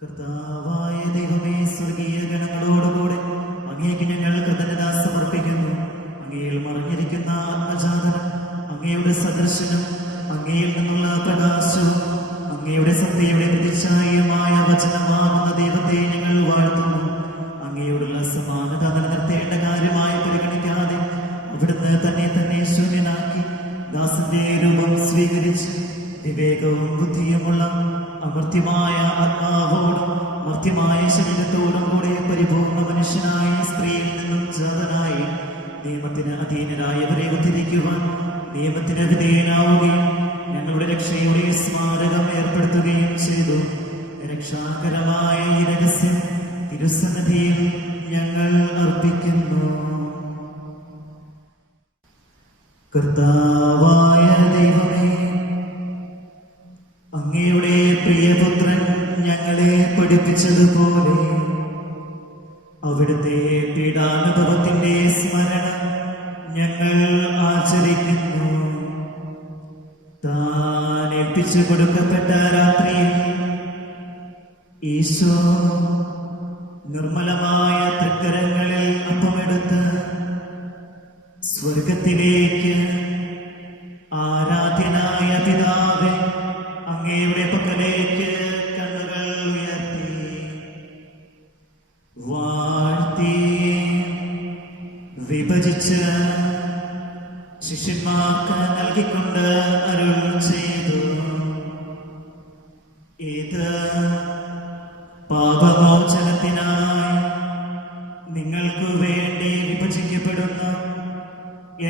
കർത്താവായ ദൈവമേ, സ്വർഗീയ ഗണങ്ങളോടുകൂടെ അങ്ങേക്ക് ഞങ്ങൾ കൃതജ്ഞത സമർപ്പിക്കുന്നു. അങ്ങയിൽ മറിഞ്ഞിരിക്കുന്ന ആത്മജാതനം, അങ്ങയുടെ സദർശനം, അങ്ങയിൽ നിന്നുള്ള പ്രകാശവും അങ്ങയുടെ സത്യയുടെ പ്രതിച്ഛായമായ വചനമാകുന്ന ദൈവത്തെ ഞങ്ങൾ വാഴ്ത്തുന്നു. അങ്ങയോടുള്ള സമാനത നിലനിർത്തേണ്ട കാര്യമായി പരിഗണിക്കാതെ അവിടുന്ന് തന്നെ ശൂന്യനാക്കി ദാസന്റെ രൂപം സ്വീകരിച്ച് വിവേകവും ബുദ്ധിയുമുള്ള അമർത്യമായ ആത്മാവോടും മർത്യമായ ശരീരത്തോടും കൂടെ പരിപൂർണ മനുഷ്യനായി സ്ത്രീയിൽ നിന്നും ജാതനായി നിയമത്തിന് അധീനരായവരെ ഉദ്ധരിക്കുവാൻ നിയമത്തിന് വിധേയനാവുകയും ഞങ്ങളുടെ രക്ഷയുടെ സ്മാരകം ഏർപ്പെടുത്തുകയും ചെയ്തു. രക്ഷാകരമായ ഈ രഹസ്യം തിരുസന്നിധിയിൽ ഞങ്ങൾ അർപ്പിക്കുന്നു. കർത്താവായ ദൈവമേ, അങ്ങയുടെ പ്രിയപുത്രൻ ഞങ്ങളെ പഠിപ്പിച്ചതുപോലെ അവിടുത്തെ പീഡാനുഭവത്തിന്റെ സ്മരണ ഞങ്ങൾ ആചരിക്കുന്നു. താൻ ഏൽപ്പിച്ചു കൊടുക്കപ്പെട്ട രാത്രിയിൽ ഈശോ നിർമ്മലമായ തൃക്കരങ്ങളിൽ അപ്പമെടുത്ത് സ്വർഗത്തിലേക്ക് ആരാധ്യനായ പിതാവേ, അങ്ങയുടെ പക്കലേക്ക് കണ്ണുകൾ ഉയർത്തി വാഴ്ത്തി വിഭജിച്ച് ശിഷ്യന്മാർക്ക് നൽകിക്കൊണ്ട് അരുൾ ചെയ്തു, ഇത് പാപമോചനത്തിനായി നിങ്ങൾക്ക് വേണ്ടി വിഭജിക്കപ്പെടുന്ന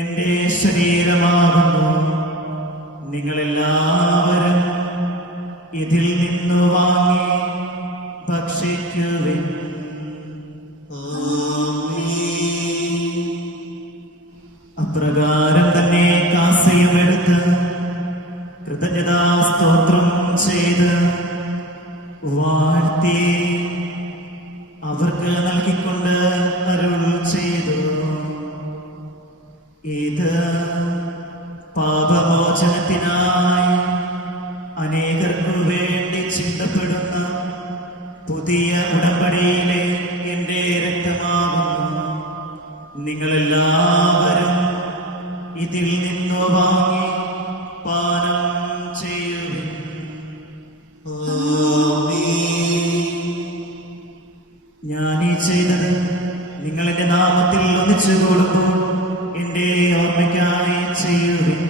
എന്റെ ശരീരമാകുന്നു. നിങ്ങളെല്ലാവരും ഇതിൽ നിന്ന് വാങ്ങി ഭക്ഷിക്കുവിൻ. അപ്രകാരം തന്നെ കാസയുമെടുത്ത് കൃതജ്ഞതാ സ്തോത്രം ചെയ്ത് വാഴ്ത്തി അവർക്ക് നൽകിക്കൊണ്ട് അരുൾ ചെയ്തു, ഇത് പാപമോചനത്തിനായി അനേകർക്കു വേണ്ടി ചിന്തപ്പെടുന്ന പുതിയ ഉടമ്പടിയിലെ എന്റെ രക്തമാകുന്നു. നിങ്ങളെല്ലാവരും ഇതിൽ നിന്നു വാങ്ങി പാനം ചെയ്യുവിൻ. ഞാനീ ചെയ്തത് നിങ്ങൾ എന്റെ നാമത്തിൽ ഒന്നിച്ചു കൊടുക്കുമ്പോൾ എന്റെ ഓർമ്മയ്ക്കായി ചെയ്യുവിൻ.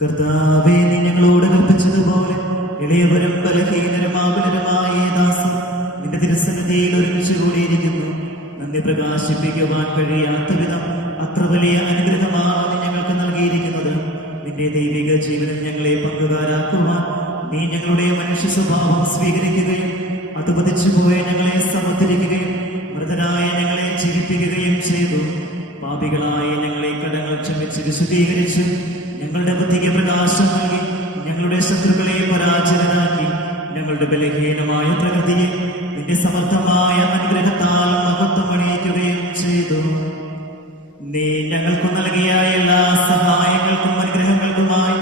കർത്താവേ, നീ ഞങ്ങളോട് കൽപ്പിച്ചതുപോലെ ഇളയവരും ബലഹീനരും ആകുലരുമായ ദാസൻ നിന്റെ തിരുസന്നിധിയിൽ ഒരുമിച്ച് കൂടിയിരിക്കുന്നു. നന്ദി പ്രകാശിപ്പിക്കുവാൻ കഴിയാത്ത വിധം അത്ര വലിയ അനുഗ്രഹമാണ് നീ ഞങ്ങൾക്ക് നൽകിയിരിക്കുന്നത്. നിന്റെ ദൈവിക ജീവനിൽ ഞങ്ങളെ പങ്കുകാരാക്കുവാൻ നീ ഞങ്ങളുടെ മനുഷ്യ സ്വഭാവം സ്വീകരിക്കുകയും അത് പതിച്ചുപോയ ഞങ്ങളെ സമർപ്പിക്കുകയും മൃതരായ ഞങ്ങളെ ജീവിപ്പിക്കുകയും ചെയ്തു. പാപികളായ ഞങ്ങളെ കടങ്ങൾ ക്ഷമിച്ച് വിശുദ്ധീകരിച്ചു ഞങ്ങളുടെ ബുദ്ധിക്ക് പ്രകാശം നൽകി ഞങ്ങളുടെ ശത്രുക്കളെ പരാജിതരാക്കി ഞങ്ങളുടെ ബലഹീനമായ പ്രകൃതിയെ നിന്റെ സമർത്ഥമായ അനുഗ്രഹത്താൽ മഹത്വമണിയിക്കുകയും ചെയ്തു. നീ ഞങ്ങൾക്ക് നൽകിയ എല്ലാ സഹായങ്ങൾക്കും അനുഗ്രഹങ്ങൾക്കുമായി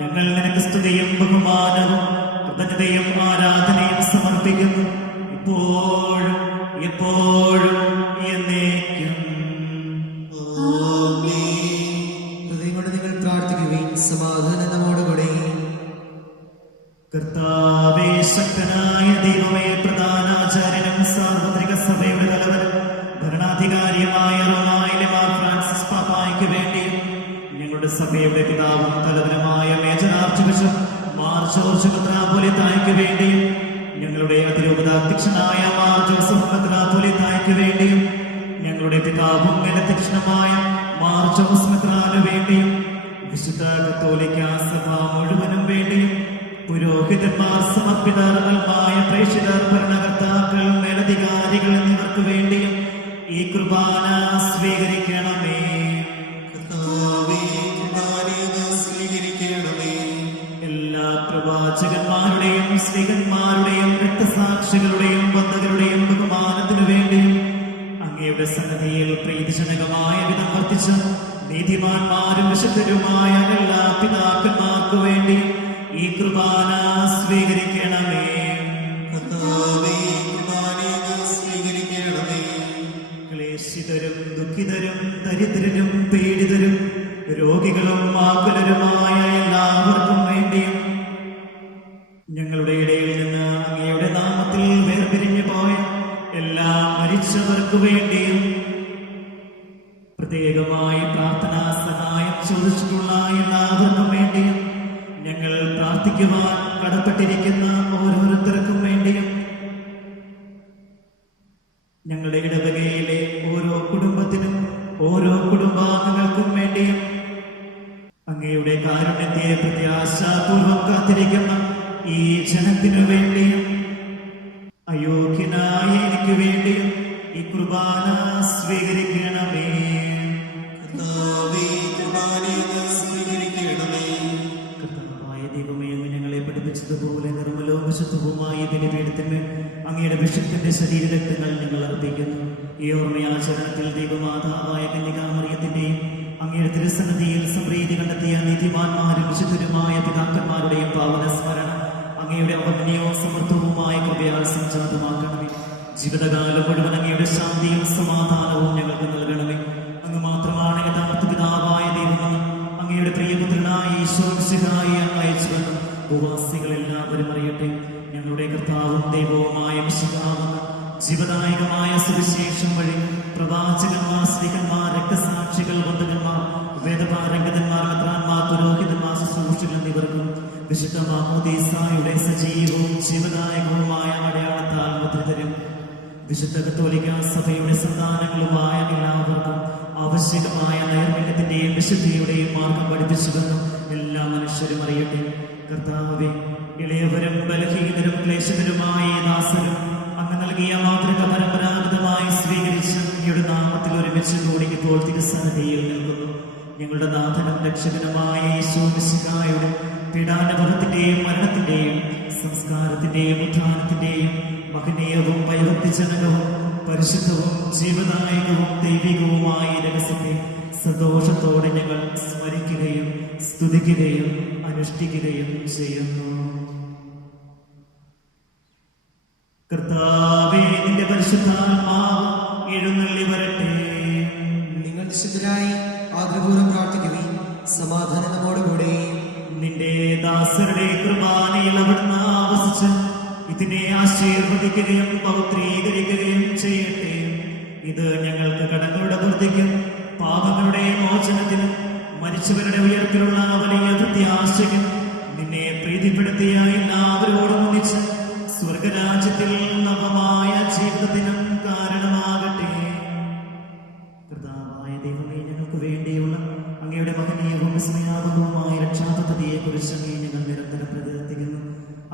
ഞങ്ങൾ നിനക്ക് സ്തുതിയും ബഹുമാനവും കൃതജ്ഞതയും ആരാധനയും സമർപ്പിക്കുന്നു, ഇപ്പോഴും എപ്പോഴും എന്നേക്കും. ഹൃദയം കൊണ്ട് നിങ്ങൾ പ്രാർത്ഥിക്കുകയും സമാധാനം നമ്മോടുകൂടെ. കർത്താവേ, ശക്തനായ ദൈവമേ, പ്രധാനാചാര്യനും സാർവത്രിക സഭയുടെ തലവനും ഭരണാധികാരിയുമായ റോമായിലെ മാർ ഫ്രാൻസിസ് പാപ്പായ്ക്ക് വേണ്ടിയും ഞങ്ങളുടെ സഭയുടെ പിതാവും തലവനുമായ major archbishop Mar George മെത്രാപ്പോലീത്തായ്ക്ക് വേണ്ടിയും ഞങ്ങളുടെ അതിരൂപതാധ്യക്ഷനായ മാർ ജോസഫ് മെത്രാപ്പോലീത്തായ്ക്ക് വേണ്ടിയും ഞങ്ങളുടെ പിതാവും മേലധ്യക്ഷനുമായ മാർ ജോസ് മെത്രാന് വേണ്ടിയും വിശുദ്ധ കത്തോലിക്ക സഭ മുഴുവനും വേണ്ടിയും പുരോഹിതന്മാർ, സമർപ്പിതർ, അൽമായ പ്രേക്ഷിതർ, ഭരണകർത്താക്കൾ, മേലധികാരികൾ എന്നിവർക്ക് വേണ്ടിയും ഈ കുർബാന സ്വീകരിക്കണമേ. എല്ലാ പ്രവാചകന്മാരുടെയും സ്ത്രീകന്മാരുടെയും രക്തസാക്ഷികളുടെയും ബന്ധകരുടെയും ബഹുമാനത്തിനു വേണ്ടിയും അങ്ങയുടെ സന്നദ്ധിയിൽ പ്രീതിജനകമായ വിധം വർത്തിച്ച നീതിമാന്മാരും വിശുദ്ധരുമായ എല്ലാ പിതാക്കന്മാർക്കു വേണ്ടി ഈ കുർബാന സ്വീകരിക്കണമേ. ക്ലേശിതരും ദുഃഖിതരും ദരിദ്രരും പീഡിതരും രോഗികളും ആകുലരുമായ എല്ലാവർക്കും വേണ്ടിയും ഞങ്ങളുടെ ഇടയിൽ നിന്ന് അങ്ങയുടെ നാമത്തിൽ വേർപിരിഞ്ഞു പോയ എല്ലാ മരിച്ചവർക്കു വേണ്ടിയും പ്രത്യേകമായി പ്രാർത്ഥനാ സഹായം ചോദിച്ചിട്ടുള്ള എല്ലാവർക്കും വേണ്ടിയും ഞങ്ങൾ പ്രാർത്ഥിക്കുവാൻ കടപ്പെട്ടിരിക്കുന്ന ഓരോരുത്തർക്കും വേണ്ടിയും ഞങ്ങളുടെ ഇടവകയിലെ ഓരോ കുടുംബത്തിനും ഓരോ കുടുംബാംഗങ്ങൾക്കും വേണ്ടിയും അങ്ങയുടെ കാരുണ്യത്തെ പ്രത്യാശാപൂർവം കാത്തിരിക്കുന്ന ഈ ജനത്തിനു വേണ്ടിയും അയോഗ്യനായ എനിക്ക് വേണ്ടിയും ഈ കുർബാന സ്വീകരിക്കണമേ. കർത്താവായ ദൈവമേ, അങ്ങ് ഞങ്ങളെ പഠിപ്പിച്ചതുപോലെ നിർമ്മലവും വിശുദ്ധവുമായ ബലിപീഠത്തിന്മേൽ അങ്ങയുടെ വിശുദ്ധന്റെ ശരീരരക്തങ്ങൾ ഞങ്ങൾ അർപ്പിക്കുന്നു. ഈ ഓർമ്മയാചരണത്തിൽ ദൈവമാതാവായ കന്യകാമറിയത്തിന്റെയും അങ്ങയുടെ തിരുസന്നിധിയിൽ സംപ്രീതി കണ്ടെത്തിയ നീതിമാന്മാരും വിശുദ്ധരുമായ പിതാക്കന്മാരുടെയും പാവന സ്മരണം അങ്ങയുടെ അവജ്ഞയോ സമർത്ഥവുമായ കൃപയാൽ സംജാതമാക്കണമേ. ജീവിതകാലം മുഴുവൻ അങ്ങയുടെ ശാന്തിയും സമാധാനവും ഞങ്ങൾക്ക് നൽകണമേ. അങ്ങ് മാത്രമാണ് യഥാർത്ഥ പിതാവായ ദൈവമെന്ന് അങ്ങയുടെ പ്രിയപുത്രനായ ഈശോ മിശിഹായെ അയച്ചുവെന്ന് ഭൂവാസികൾ എല്ലാവരും അറിയട്ടെ. ഞങ്ങളുടെ കർത്താവും ദൈവവുമായ മിശിഹാവെന്ന് ജീവദായകമായ സുവിശേഷം വഴി പ്രവാചകന്മാർ, സ്ത്രീകന്മാർ, രക്തസാക്ഷികൾ, ബന്ധകന്മാർ, വേദപാരംഗതന്മാർ, മെത്രാന്മാർ, പുരോഹിതന്മാർ, ശുശ്രൂഷകൾ എന്നിവർക്കും വിശുദ്ധ മാമോദീസായുടെ സജീവവും ജീവദായകവുമായ അടയാളത്താൽ മുദ്രിതരും വിശുദ്ധ കത്തോലിക്ക സഭയുടെ സന്താനങ്ങളുമായ എല്ലാവർക്കും ആവശ്യകമായ നൈർമല്യത്തിന്റെയും വിശുദ്ധിയുടെയും മാർഗം പഠിപ്പിച്ചുവെന്നും എല്ലാ മനുഷ്യരും അറിയട്ടെ. കർത്താവേ, ഇളയവരും ബലഹീനരും ക്ലേശകരുമായ ദാസരും അങ്ങ് നൽകിയ മാതൃക പരമ്പരാഗതമായി സ്വീകരിച്ച് അങ്ങയുടെ നാമത്തിൽ ഒരുമിച്ച് കൂടി ഇപ്പോൾ തിരുസന്നിധിയിൽ നിൽക്കുന്നു. ഞങ്ങളുടെ നാഥനും രക്ഷകനുമായ യേശു മിശിഹായുടെ പീഡാനുഭവത്തിന്റെയും മരണത്തിന്റെയും സംസ്കാരത്തിന്റെയും ഉത്ഥാനത്തിന്റെയും മഹനീയവും ഭയഭക്തിജനകവും പരിശുദ്ധവും ജീവദായകവും ദൈവികവുമായ രഹസ്യത്തെ സന്തോഷത്തോടെ ഞങ്ങൾ സ്മരിക്കുകയും സ്തുതിക്കുകയും അനുഷ്ഠിക്കുകയും ചെയ്യുന്നു. കർത്താവേ, നിന്റെ പരിശുദ്ധാത്മാവ് എഴുന്നള്ളി വരട്ടെ. നിങ്ങൾ നിശബ്ദരായി ആദരപൂർവ്വം പ്രാർത്ഥിക്കുകയും സമാധാനം നമ്മോടുകൂടെ. നിന്റെ ദാസരുടെ കൃപാനയിൽ അവിടുന്ന് ആവസിച്ച് ഇതിനെ ആശീർവദിക്കുകയും പൗത്രീകരിക്കുകയും ചെയ്യട്ടെ. ഇത് ഞങ്ങൾക്ക് കടങ്ങളുടെ വൃദ്ധിക്കും പാപങ്ങളുടെ മോചനത്തിനും മരിച്ചവരുടെ ഉയർത്തിലുള്ള വലിയ പ്രത്യാശയ്ക്കും നിന്നെ പ്രീതിപ്പെടുത്തിയ എല്ലാവരോടും ഒന്നിച്ച് സ്വർഗരാജ്യത്തിൽ നവമായ ജീവിതത്തിനും കാരണമാകട്ടെ. കർത്താവായ ദൈവമേ, ഞങ്ങൾക്ക് വേണ്ടിയുള്ള അങ്ങയുടെ മഹനീയവും വിസ്മയാപകവുമായ രക്ഷാപദ്ധതിയെ കുറിച്ച് അങ്ങേ ഞങ്ങൾ നിരന്തരം പ്രകീർത്തിക്കുന്നു.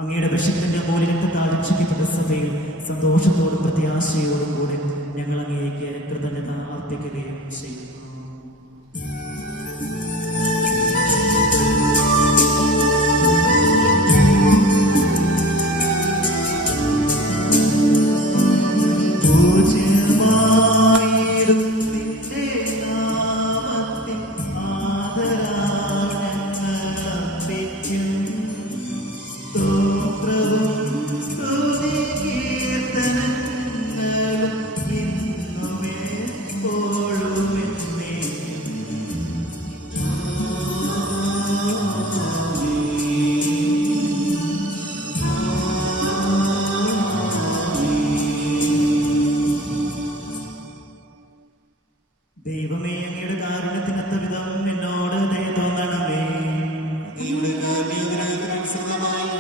അങ്ങയുടെ വിശുദ്ധന്റെ മൂല്യത്താൽ രക്ഷിക്കപ്പെട്ട സഭയിൽ സന്തോഷത്തോടും പ്രത്യാശയോടും കൂടെ ഞങ്ങൾ അങ്ങേക്ക് കൃതജ്ഞത അർപ്പിക്കുകയും ചെയ്യുന്നു. ദൈവമേ, അങ്ങയുടെ കാരുണ്യത്തിനൊത്ത വിധം എന്നോട് ദയ തോന്നണമേ. അങ്ങയുടെ കാരുണ്യത്തിനനുസൃതമായി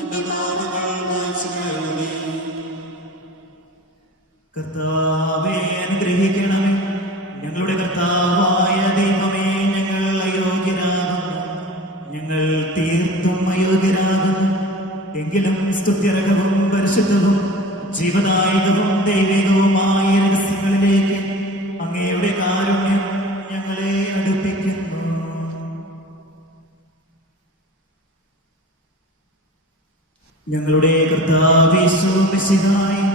എന്റെ പാപങ്ങൾ മായ്ച്ചു കളയണമേ. കർത്താവേ, അനുഗ്രഹിക്കണമേ. ഞങ്ങളുടെ കർത്താവായ ദൈവമേ, ഞങ്ങൾ അയോഗ്യരാകുന്നു, ഞങ്ങൾ തീർത്തും അയോഗ്യരാകുന്നു. എങ്കിലും സ്തുത്യർഹവും പരിശുദ്ധവും ജീവദായകവും ദൈവികവുമായ രഹസ്യങ്ങളിലേക്ക് അങ്ങയുടെ കാരുണ്യം ഞങ്ങളെ അടുപ്പിക്കുന്നു. ഞങ്ങളുടെ കർത്താവീശോ മിശിഹായി,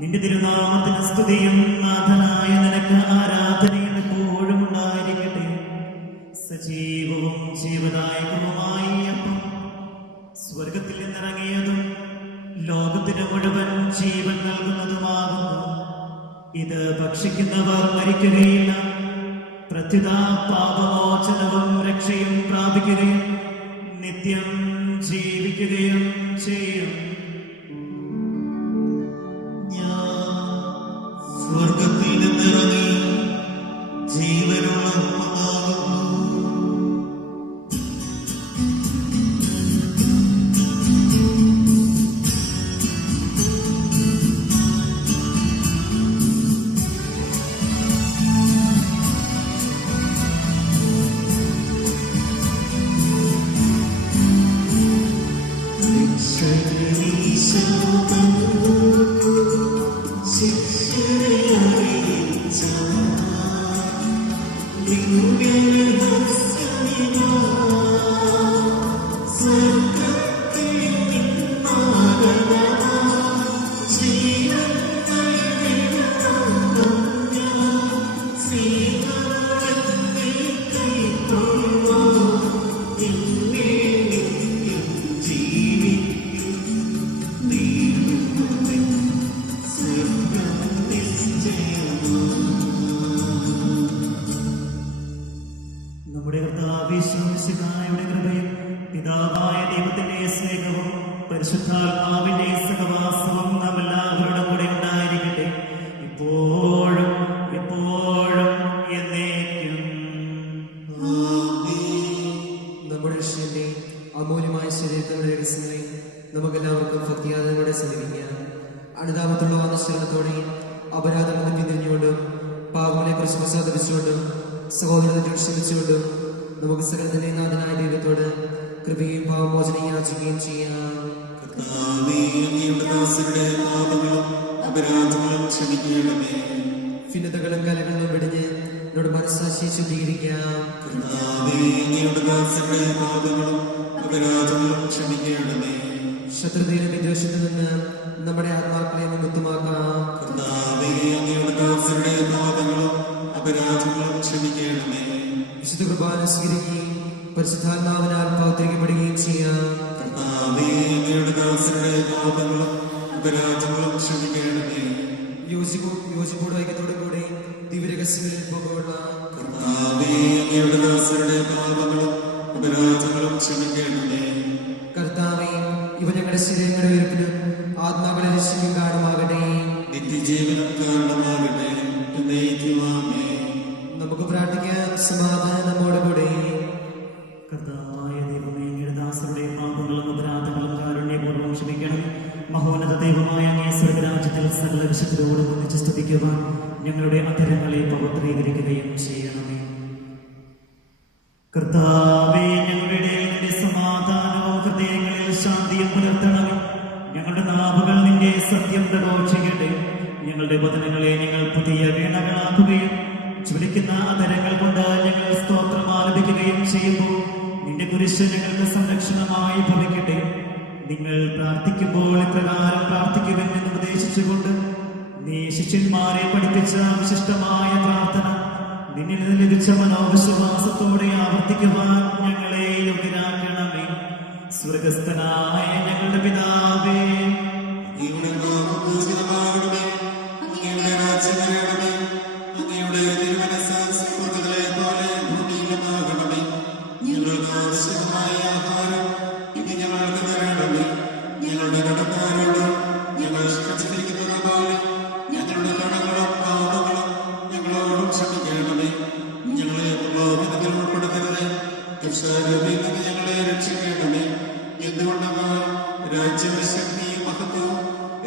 നിന്റെ തിരുനാമത്തിന് സ്തുതിയും നാഥനായ നിനക്ക് ആരാധനയും എപ്പോഴും ഉണ്ടായിരിക്കട്ടെ. സജീവവും ജീവദായകവുമായി അപ്പം സ്വർഗത്തിൽ നിന്നിറങ്ങിയതും ലോകത്തിന് മുഴുവൻ ജീവൻ നൽകുന്നതുമാകുന്നു. ഇത് ഭക്ഷിക്കുന്നവർ മരിക്കുകയില്ല, പ്രത്യുത പാപമോചനവും രക്ഷയും പ്രാപിക്കുകയും നിത്യം ജീവിക്കുകയും ചെയ്യും. സ്വർഗത്തിൽ നിന്നിറങ്ങി ജീവനുള്ള അപ്പമാകുന്നു. നമ്മുടെ കർത്താവിശ്വസിഹായുടെ കൃപയും പിതാവായ ദൈവത്തിന്റെ സ്നേഹവും പരിശുദ്ധാത്മാവിന്റെ സഹവാസവും നാം എല്ലാവരുടെ കൂടെ ഉണ്ടായിരിക്കട്ടെ, ഇപ്പോഴും എപ്പോഴും എന്നേക്കും. നമ്മുടെ രക്ഷയുടെ അമൂല്യമായ ശരീരത്തിന്റെ രഹസ്യങ്ങളെ നമുക്കെല്ലാവർക്കും ഭക്തിയാദനയോടെ സമീപിക്കാം. അനുതാപത്തുള്ള അനുസരണത്തോടെ അപരാധങ്ങൾ പിന്തിരിഞ്ഞുകൊണ്ടും പാവങ്ങളെ കുറിച്ച് പ്രസാദിപ്പിച്ചുകൊണ്ടും സഹോദരത്തെ ക്ഷമിച്ചുകൊണ്ടും നമുക്ക് സകലത്തിന്റെ നാഥനായ ദൈവത്തോട് കൃപയും പാവമോചനയും യാചിക്കുകയും ചെയ്യാം. കർത്താവേ, അങ്ങയുടെ ദാസരുടെ പാപങ്ങളും അപരാധങ്ങളും ക്ഷമിക്കണമേ. ഭിന്നതകളും കലകളും വെടിഞ്ഞ് നമ്മുടെ മനസ്സാക്ഷിയെ ശുദ്ധീകരിക്കാം. കർത്താവേ, അങ്ങയുടെ ദാസരുടെ പാപങ്ങളും അപരാധങ്ങളും ക്ഷമിക്കണമേ. ശത്രുതയിലും വിദ്വേഷത്തിൽ നിന്ന് നമ്മുടെ ആത്മാക്കളെ മുക്തമാക്കുക. സ്വീകരിക്കുകയും പരിശുദ്ധാത്മാവിനാൽ പൗത്രിക്കപ്പെടുകയും ചെയ്യാം. കർത്താവേ, അങ്ങയുടെ ദാസരുടെ പാപങ്ങളും അപരാധങ്ങളും ക്ഷമിക്കണമേ. യോജിപ്പോടും ഐക്യത്തോടും കൂടി ദിവ്യരഹസ്യങ്ങളിൽ പങ്കുകൊള്ളാം. കർത്താവേ, അങ്ങയുടെ ദാസരുടെ പാപങ്ങളും അപരാധങ്ങളും ക്ഷമിക്കണമേ. കർത്താവേ, ഇവ ഞങ്ങളുടെ ശരീരങ്ങളുടെ ഉയർപ്പിനും ആത്മാക്കളെ രക്ഷിക്കും കാരണമാകട്ടെ. നിത്യജീവനം കാരണമാകട്ടെ. എന്നേക്കുമാമേ. നമുക്ക് പ്രാർത്ഥിക്കാം. സമാധാനം നമ്മോട് കൂടെ. കർത്താവായ ദൈവമേ, അങ്ങയുടെ ദാസരുടെ പാപങ്ങളും അപരാധങ്ങളും കാരുണ്യപൂർവ്വം ക്ഷമിക്കണം. മഹോന്നത ദൈവമായ അങ്ങേ സ്വർഗ്ഗരാജ്യത്തിൽ സകല വിശുദ്ധരോടും ഒന്നിച്ച് സ്തുതിക്കുവാൻ ഞങ്ങളുടെ അധരങ്ങളെ പവിത്രീകരിക്കുകയും ചെയ്യണമേ. കർത്താവേ, ഞങ്ങളുടെ ഇടയിൽ നിന്റെ സമാധാനവും ഹൃദയങ്ങളിൽ ശാന്തിയും പുലർത്തണമേ. ഞങ്ങളുടെ നാവുകൾ നിന്റെ സത്യം പ്രഘോഷിക്കട്ടെ. ഞങ്ങളുടെ വചനങ്ങളെ ഞങ്ങൾ പുതിയ വീണകളാക്കുകയും ജ്വലിക്കുന്ന അധരങ്ങൾ കൊണ്ട് ഞങ്ങൾ സ്തോത്രം ആലപിക്കുകയും ചെയ്യുമ്പോൾ നിന്റെ കുരിശ് ഞങ്ങൾക്ക് സംരക്ഷണമായി ഭവിക്കട്ടെ. നിങ്ങൾ പ്രാർത്ഥിക്കുമ്പോൾ ഇപ്രകാരം പ്രാർത്ഥിക്കുമെന്ന് ഉപദേശിച്ചുകൊണ്ട് നീ ശിഷ്യന്മാരെ പഠിപ്പിച്ച വിശിഷ്ടമായ പ്രാർത്ഥന നിന്നിൽ നിന്ന് ലഭിച്ച മനോവിശ്വാസത്തോടെ ആവർത്തിക്കുവാൻ ഞങ്ങളെ യോഗ്യരാക്കണമേ. സ്വർഗസ്ഥനായ ഞങ്ങളുടെ പിതാവേ, അങ്ങയുടെ നാമം പൂജിതമാകണമേ. അങ്ങയുടെ രാജ്യം വരണമേ. അങ്ങയുടെ തിരുമനസ്സ് സ്വർഗ്ഗത്തിലെ പോലെ ഭൂമിയിലുമാകണമേ. ഞങ്ങൾക്ക് ആവശ്യമായ ആഹാരം ഇനി ഞങ്ങൾക്ക് തരണമേ. ഞങ്ങളുടെ കടക്കാരോട് ഞങ്ങൾ ക്ഷമിച്ചിരിക്കുന്നത് പോലെ ഞങ്ങളുടെ കടങ്ങളും പാപങ്ങളും ഞങ്ങളോടും ക്ഷമിക്കണമേ. ഞങ്ങളെ പ്രലോഭനത്തിൽ ഉൾപ്പെടുത്തരുതേ. ദുഷ്ടാരൂപിയിൽ നിന്ന് ഞങ്ങളെ രക്ഷിക്കണമേ. എന്തുകൊണ്ടെന്നാൽ രാജ്യവും ശക്തിയും മഹത്വവും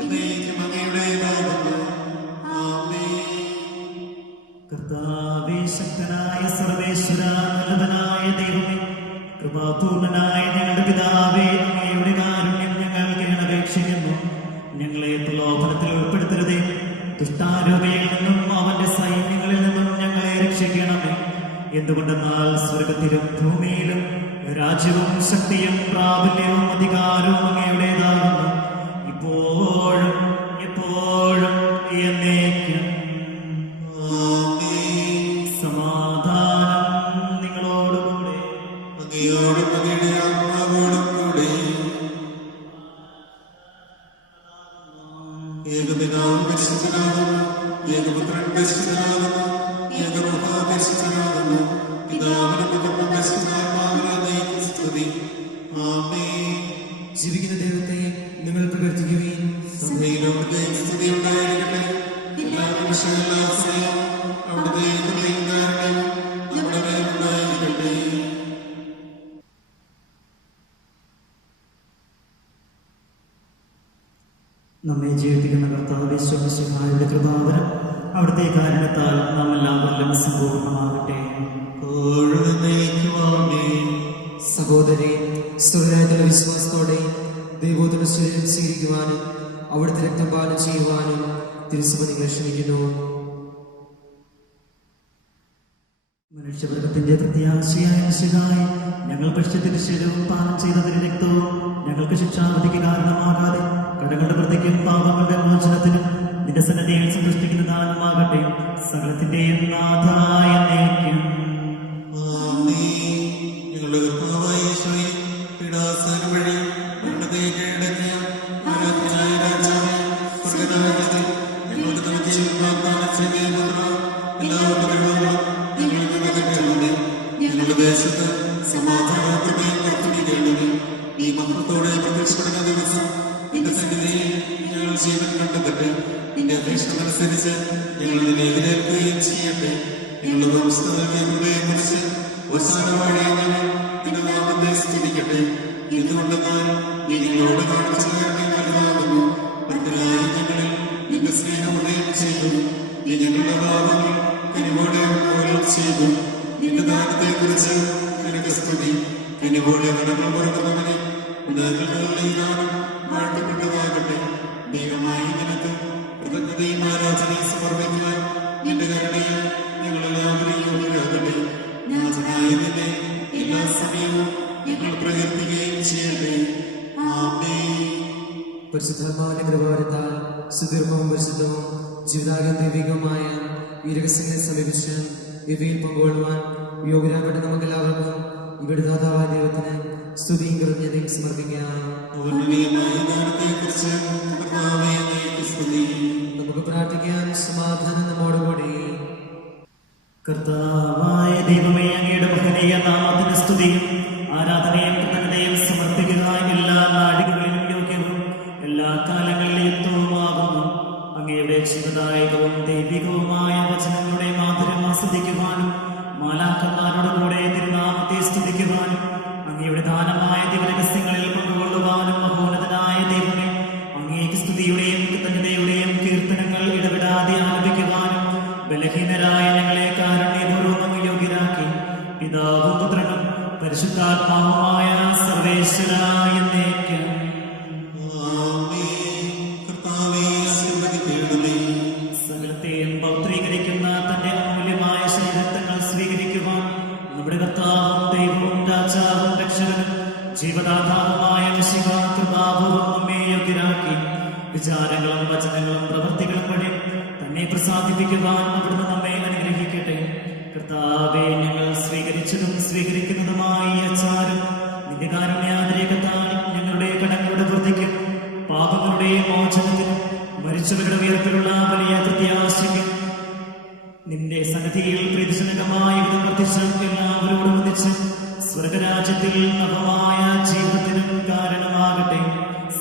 എന്നേക്കും അങ്ങയുടേതാകുന്നു. ആമേൻ. കർത്താവേ, ശക്തനായ സർവേശ്വര, നല്ലവനായ ദൈവമേ, കൃപാപൂർണനായ ഞങ്ങളുടെ പിതാവേ, അങ്ങയുടെ കാരുണ്യം ഞങ്ങൾ കേണപേക്ഷിക്കുന്നു. ഞങ്ങളെ പ്രലോഭനത്തിൽ ഉൾപ്പെടുത്തരുതേ. ദുഷ്ടാരൂപയിൽ നിന്നും അവന്റെ സൈന്യങ്ങളിൽ നിന്നും ഞങ്ങളെ രക്ഷിക്കണമേ. എന്തുകൊണ്ടെന്നാൽ സ്വർഗത്തിലും ഭൂമിയിലും രാജ്യവും ശക്തിയും പ്രാബല്യവും അധികാരവും അങ്ങയുടേതാകുന്നു, ഇപ്പോഴും എപ്പോഴും എന്നേക്കും. ആമേൻ. സമാധാനം നിങ്ങളോടുകൂടെ. അങ്ങയോടും അങ്ങയുടെ ആത്മാവോടും കൂടെ. ഏകപിതാവ് പരിശുദ്ധനാകുന്നു. ഏകപുത്രൻ പരിശുദ്ധനാകുന്നു. ഏകരൂഹ പരിശുദ്ധനാകുന്നു. പിതാവിനും പുത്രനും പരിശുദ്ധാത്മാവിനും സ്തുതി. ആമേൻ. ജീവിക്കുന്ന ദൈവത്തെ നിങ്ങൾ പ്രകീർത്തിക്കുകയും സഭയിലും സ്തുതി ഉണ്ടായിരിക്കട്ടെ. എല്ലാ നിമിഷവും എല്ലാ സമയവും അവിടുത്തെ കൃപയും കാരുണ്യവും നമ്മുടെ മേലുണ്ടായിരിക്കട്ടെ. നമ്മെ ജീവിപ്പിക്കുന്ന കർത്താവേ, ഈശോമിശിഹായുടെ കൃപാവരം അവിടുത്തെ കാരണത്താൽ നാം എല്ലാവരിലും സമ്പൂർണ്ണമാകട്ടെ. ഇപ്പോഴും എന്നേക്കും ആമേൻ. സഹോദരി, സ്വർഗ്ഗരാജ്യത്തിലെ വിശ്വാസത്തോടെ ദൈവോത്തര ശരീരം സ്വീകരിക്കുവാനും അവിടുത്തെ രക്തം പാനം ചെയ്യുവാനും തിരുസഭ നിങ്ങളെ ക്ഷണിക്കുന്നു. മനുഷ്യവർഗത്തിന്റെ പ്രത്യാശയായ മിശിഹായേ, ഞങ്ങൾ ഭക്ഷ്യത്തിന്റെ ശരീരവും പാനം ചെയ്തതിന്റെ രക്തവും ഞങ്ങൾക്ക് ശിക്ഷാവിധിക്ക് കാരണമാകാതെ കടങ്ങളുടെ വൃത്തിക്കും പാപങ്ങളുടെ മോചനത്തിനും നിന്റെ സന്നദ്ധയിൽ സന്തുഷ്ടിക്കുന്ന ദാനമാകട്ടെ. സകലത്തിന്റെയും നാഥായ എന്നേക്കും. ആമേൻ. ഞങ്ങളുടെ കർത്താവായ യേശുവേ, പീഡാസഹനം വഴി മരണത്തെ കീഴടക്കിയ ആരാധ്യനായ രാജാവേ, സ്വർഗ്ഗരാജ്യത്തിൽ ഞങ്ങൾക്ക് നൽകിയ വാഗ്ദാനം ചെയ്ത പുത്രാ, എല്ലാ ഉപദ്രവങ്ങളും ഞങ്ങളിൽ നിന്ന് അകറ്റണമേ. ഞങ്ങളുടെ ദേശത്ത് സമാധാനത്തോടെ വർദ്ധിപ്പിക്കണമേ. ഈ മഹത്വത്തോടെ പ്രത്യക്ഷപ്പെടുന്ന ദിവസം നിന്റെ സന്നിധിയിൽ ഞങ്ങൾ ജീവൻ കണ്ടെത്തട്ടെ. നിന്റെ അപേക്ഷമനുസരിച്ച് ഞങ്ങൾ നിന്നെ എതിരേൽക്കുകയും ചെയ്യട്ടെ. ഞങ്ങളുടെ വംശത്തെ കുറിച്ച് അവസാനമായി ഞങ്ങൾ നിന്റെ നാമത്തെ സ്തുതിക്കട്ടെ. എന്തുകൊണ്ടെന്നാൽ നീ ഞങ്ങളോട് കാണിച്ച കാര്യം വലുതാകുന്നു. ഭക്തരായ ഞങ്ങളിൽ നിന്റെ സ്നേഹം ഉദയം ചെയ്തു. നീ ഞങ്ങളുടെ പാപങ്ങൾ കനിവോടെ മൂലം ചെയ്തു. നിന്റെ ദാനത്തെ കുറിച്ച് നിനക്ക് സ്തുതി. കനിവോടെ കടങ്ങൾ പുറത്തുന്നവനെ ഉദാഹരണങ്ങളുടെ ഈ ദാനം വാഴ്ത്തപ്പെട്ടതാകട്ടെ. ദൈവമായി നിനക്ക് കൃതജ്ഞതയും ആരാധനയും സമർപ്പിക്കുവാൻ നിന്റെ കരുണയിൽ ഞങ്ങളെല്ലാവരെയും യോഗ്യരാകട്ടെ. നാഥനായ നിന്നെ എല്ലാ സമയവും ഞങ്ങൾ പ്രകീർത്തിക്കുകയും ചെയ്യട്ടെ. ആമേൻ. പരിശുദ്ധാത്മാവിന്റെ കൃപാവരത്താൽ സുദീർഘവും പരിശുദ്ധവും ജീവിതാകം ദൈവികവുമായ ഈ രഹസ്യങ്ങളെ സമീപിച്ച് ഇവയിൽ പങ്കുകൊള്ളുവാൻ യോഗ്യരാകട്ടെ നമുക്കെല്ലാവർക്കും ഇവിടെ ദാതാവായ ദൈവത്തിന് സ്തുതിയും കൃതജ്ഞതയും സമർപ്പിക്കാം. നമുക്ക് പ്രാർത്ഥിക്കാം. സമാധാനം നമ്മോടുകൂടി. കർത്താവായ ദൈവമേ, അങ്ങയുടെ മഹനീയ നാമത്തിന് സ്തുതിയും ആരാധനയും കൃതജ്ഞതയും സമർപ്പിക്കുക എല്ലാ നാഴികകളിലും യോഗ്യവും എല്ലാ കാലങ്ങളിലും യുക്തവുമാകുന്നു. അങ്ങയുടെ ജീവദായകവും ദൈവികവുമായ വചനങ്ങളുടെ മാധുര്യം ആസ്വദിക്കുവാനും മാലാഖമാരുടെ കൂടെ തിരുനാമത്തെ സ്തുതിക്കുവാനും അങ്ങയുടെ ദാനമായ ദിവരഹസ്യങ്ങളിൽ പങ്കുകൊള്ളുവാനും മഹോന്നതനായ ദൈവമേ, അങ്ങേക്ക് സ്തുതിയുടെയും കൃതജ്ഞതയുടെയും കീർത്തനങ്ങൾ ഇടപെടാതെ ആലപിക്കുവാനും ബലഹീനരായ ഞങ്ങളെ കാരുണ്യപൂർവ്വം അങ്ങ് യോഗ്യരാക്കി. പിതാവും പുത്രനും പരിശുദ്ധാത്മാവുമായ സർവേശ്വരായ എന്നേക്കും. സകലത്തെയും പൗത്രീകരിക്കുന്ന തന്റെ അമൂല്യമായ ശരീരത്തങ്ങൾ സ്വീകരിക്കുവാൻ നമ്മുടെ കർത്താവും ദൈവവും രാജാവും രക്ഷകനും ജീവദാതാവുമായ മിശിഹ കൃപാപൂർവ്വം നമ്മെ യോഗ്യരാക്കി. വിചാരങ്ങളും വചനങ്ങളും പ്രവൃത്തികളും വഴി തന്നെ പ്രസാദിപ്പിക്കുവാൻ അവിടുന്ന് നമ്മെ അനുഗ്രഹിക്കട്ടെ. കർത്താവേ, ഞങ്ങൾ സ്വീകരിച്ചതും സ്വീകരിക്കുന്നതുമായി അച്ചാരും നിന്റെ കാരുണ്യാതിരേകത്താൽ ഞങ്ങളുടെ കടങ്ങളുടെ വൃദ്ധിക്കും പാപങ്ങളുടെ മോചനത്തിനും മരിച്ചവരുടെ ഉയർപ്പിലുള്ള വലിയ പ്രത്യാശയ്ക്കും നിന്റെ സന്നിധിയിൽ പ്രീതിജനകമായ വിധം വർദ്ധിച്ച എല്ലാവരോടും ഒന്നിച്ച് സ്വർഗരാജ്യത്തിൽ നവമായ ജീവിതത്തിനും കാരണമാകട്ടെ.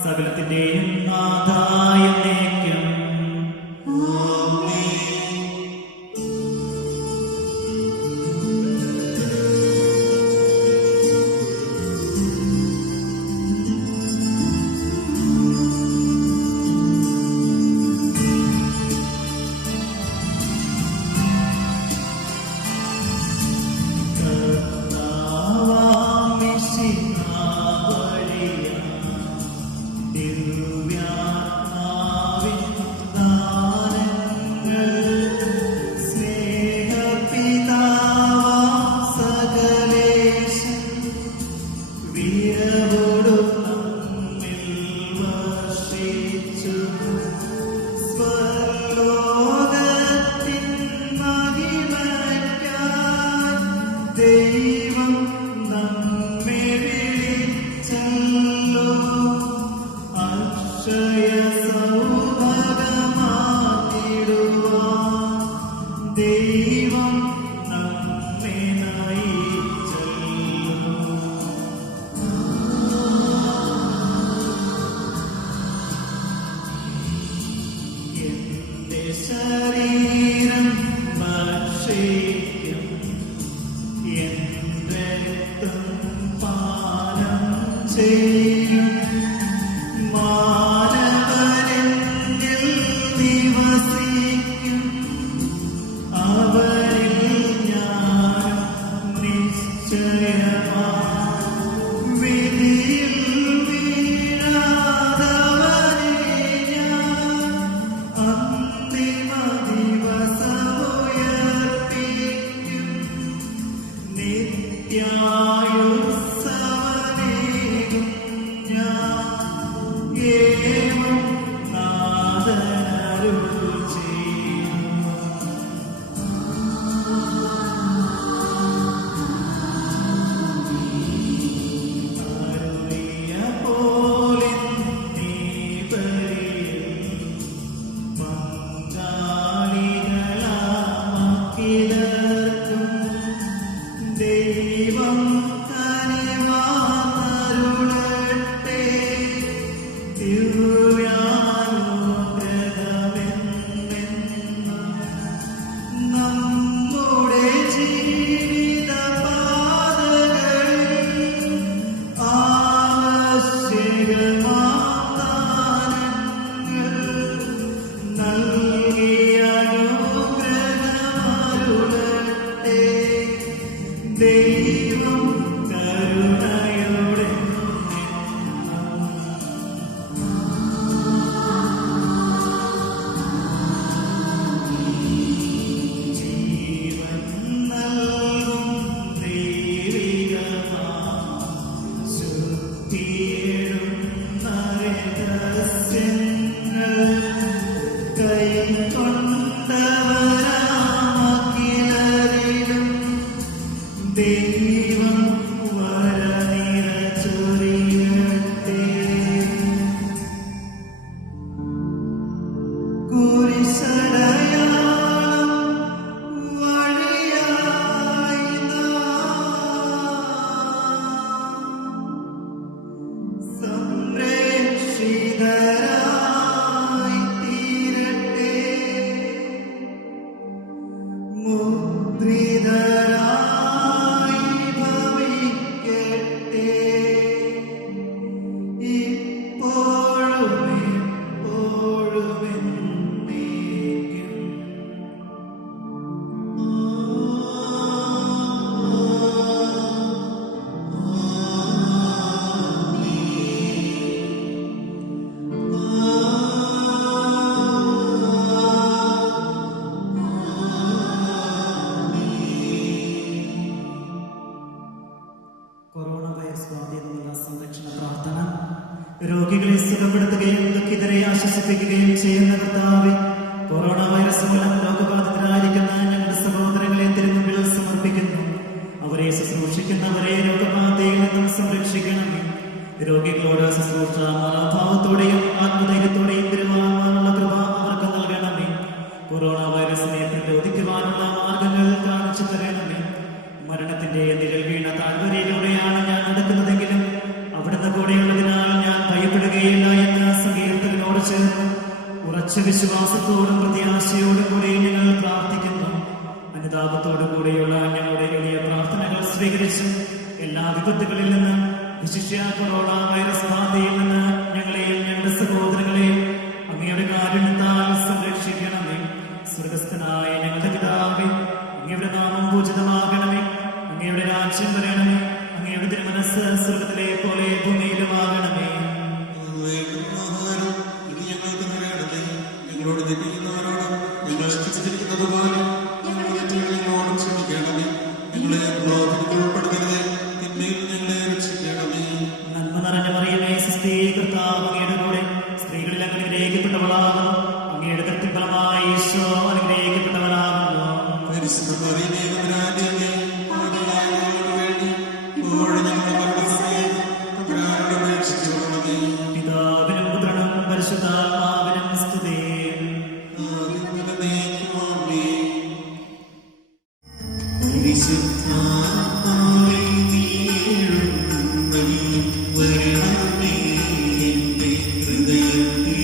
സകലത്തിന്റെയും നാഥായ എന്നേക്കും. ആശ്വസിപ്പിക്കുകയും ചെയ്യുന്ന കർത്താവേ, കൊറോണ വൈറസ് മൂലം രോഗബാധിതരായിരിക്കുന്ന ഞങ്ങളുടെ സഹോദരങ്ങളെ തിരുമുമ്പിൽ സമർപ്പിക്കുന്നു. അവരെ ശുശ്രൂഷിക്കുന്നവരെ രോഗബാധയിൽ നിന്നും സംരക്ഷിക്കണമേ. രോഗികളോട് ശുശ്രൂഷ മനോഭാവത്തോടെയും ആത്മധൈര്യത്തോടെയും പെരുമാറാനുള്ള കൃപ അവർക്ക് നൽകണമേ. കൊറോണ വൈറസിനെ പ്രതിരോധിക്കുവാനുള്ള മാർഗങ്ങൾ കാണിച്ചു തരണമേ. മരണത്തിന്റെ നിഴൽ വീണ താഴ്വരയിലൂടെയാണ് ഞാൻ നടക്കുന്നതെങ്കിലും അവിടുന്ന് കൂടെയുള്ളതിനാൽ ഞാൻ ഭയപ്പെടുകയില്ല എന്ന് സങ്കീർത്തകനോട് ചേർന്ന് ഉറച്ച വിശ്വാസത്തോടും പ്രത്യാശയോടും കൂടി ഞങ്ങൾ പ്രാർത്ഥിക്കുന്നു. അനുതാപത്തോടു കൂടിയുള്ള ഞങ്ങളുടെ എളിയ പ്രാർത്ഥനകൾ സ്വീകരിച്ച് എല്ലാ വിപത്തുകളിൽ നിന്ന്, വിശിഷ്യ കൊറോണ വൈറസ് ബാധയിൽ നിന്ന് ഞങ്ങളെയും ഞങ്ങളുടെ സഹോദരങ്ങളെയും അങ്ങയുടെ കാരുണ്യത്താൽ സംരക്ഷിക്കണമേ. സ്വർഗസ്ഥനായ ഞങ്ങളുടെ പിതാവേ, അങ്ങയുടെ നാമം പൂജിതമാകണമേ. അങ്ങയുടെ രാജ്യം വരണമേ. അങ്ങയുടെ തിരുമനസ്സ് സ്വർഗത്തിലെ പോലെ ഭൂമിയിലുമാകണമേ. ആഹാരം ഇനി ഞങ്ങൾക്ക് തരണമേ. ഞങ്ങളോട് തെറ്റിക്കുന്നവരോട് ഞങ്ങൾ ശിക്ഷിച്ചിരിക്കുന്നതുപോലെ ഞങ്ങളോടും ക്ഷമിക്കണമേ. ഞങ്ങളെ പ്രലോഭനത്തിൽ ഉൾപ്പെടുത്തരുതേ, തിന്മയിൽ ഞങ്ങളെ രക്ഷിക്കണമേ. നന്മ നിറഞ്ഞ മറിയമേ, സ്വസ്തി, കർത്താവ് അങ്ങയുടെ കൂടെ സ്ത്രീകളിൽ അങ്ങ് അനുഗ്രഹിക്കപ്പെട്ടവളാകുന്നു. അങ്ങയുടെ കൃത്യം ഫലമായി ഈശോ അനുഗ്രഹിക്കപ്പെട്ടവനാകുന്നു. പരിശുദ്ധ മറിയമേ, തമ്പുരാന്റെ അമ്മേ, പാപികളായ ഞങ്ങൾക്ക് വേണ്ടി ഇപ്പോഴും ഞങ്ങളുടെ മരണസമയത്ത് തമ്പുരാനോട് അപേക്ഷിച്ചുകൊള്ളണമേ. പിതാവിനും പുത്രനും പരിശുദ്ധാത്മാവിനും സ്തുതി. പരിശുദ്ധാത്മാവേ, നീയെഴുന്നള്ളി വരണമേ എന്റെ ഹൃദയത്തിൽ.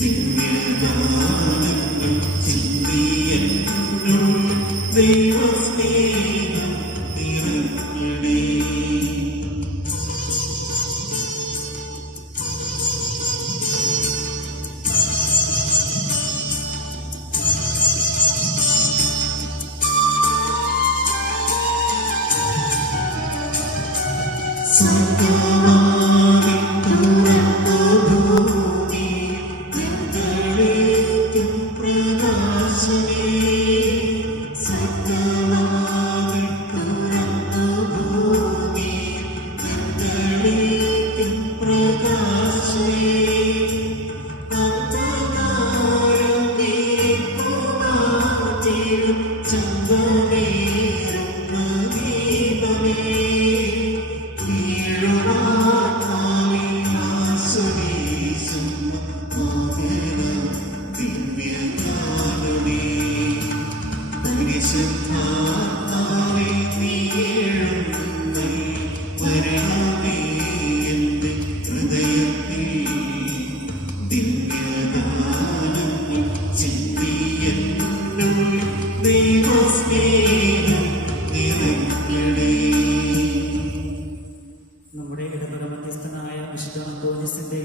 ദിവ്യദാനങ്ങൾ ചിന്തിയെന്നും ദൈവസ്നേഹം നിറയണേ. സ്വർഗ്ഗവാതിൽ തുറന്ന ഭൂമി ഞങ്ങളേക്കും പ്രകാശമേ. സ്വർഗ്ഗവാതിൽ തുറന്ന ഭൂമി ഞങ്ങളേക്കും പ്രകാശമേ. അന്ധകാരം നീക്കുമാറ്റിടും ചന്തമേറുന്ന ദീപമേ. പരിശുദ്ധാത്മാവേ, നീയെഴുന്നള്ളി വരണമേ എന്റെ ഹൃദയത്തിൽ. ദിവ്യദാനങ്ങൾ ചിന്തിയെന്നും ദൈവസ്നേഹം നിറയണേ. നമ്മുടെ ഇടവക മധ്യസ്ഥനായ വിശുദ്ധ അന്തോന്യസിന്റെ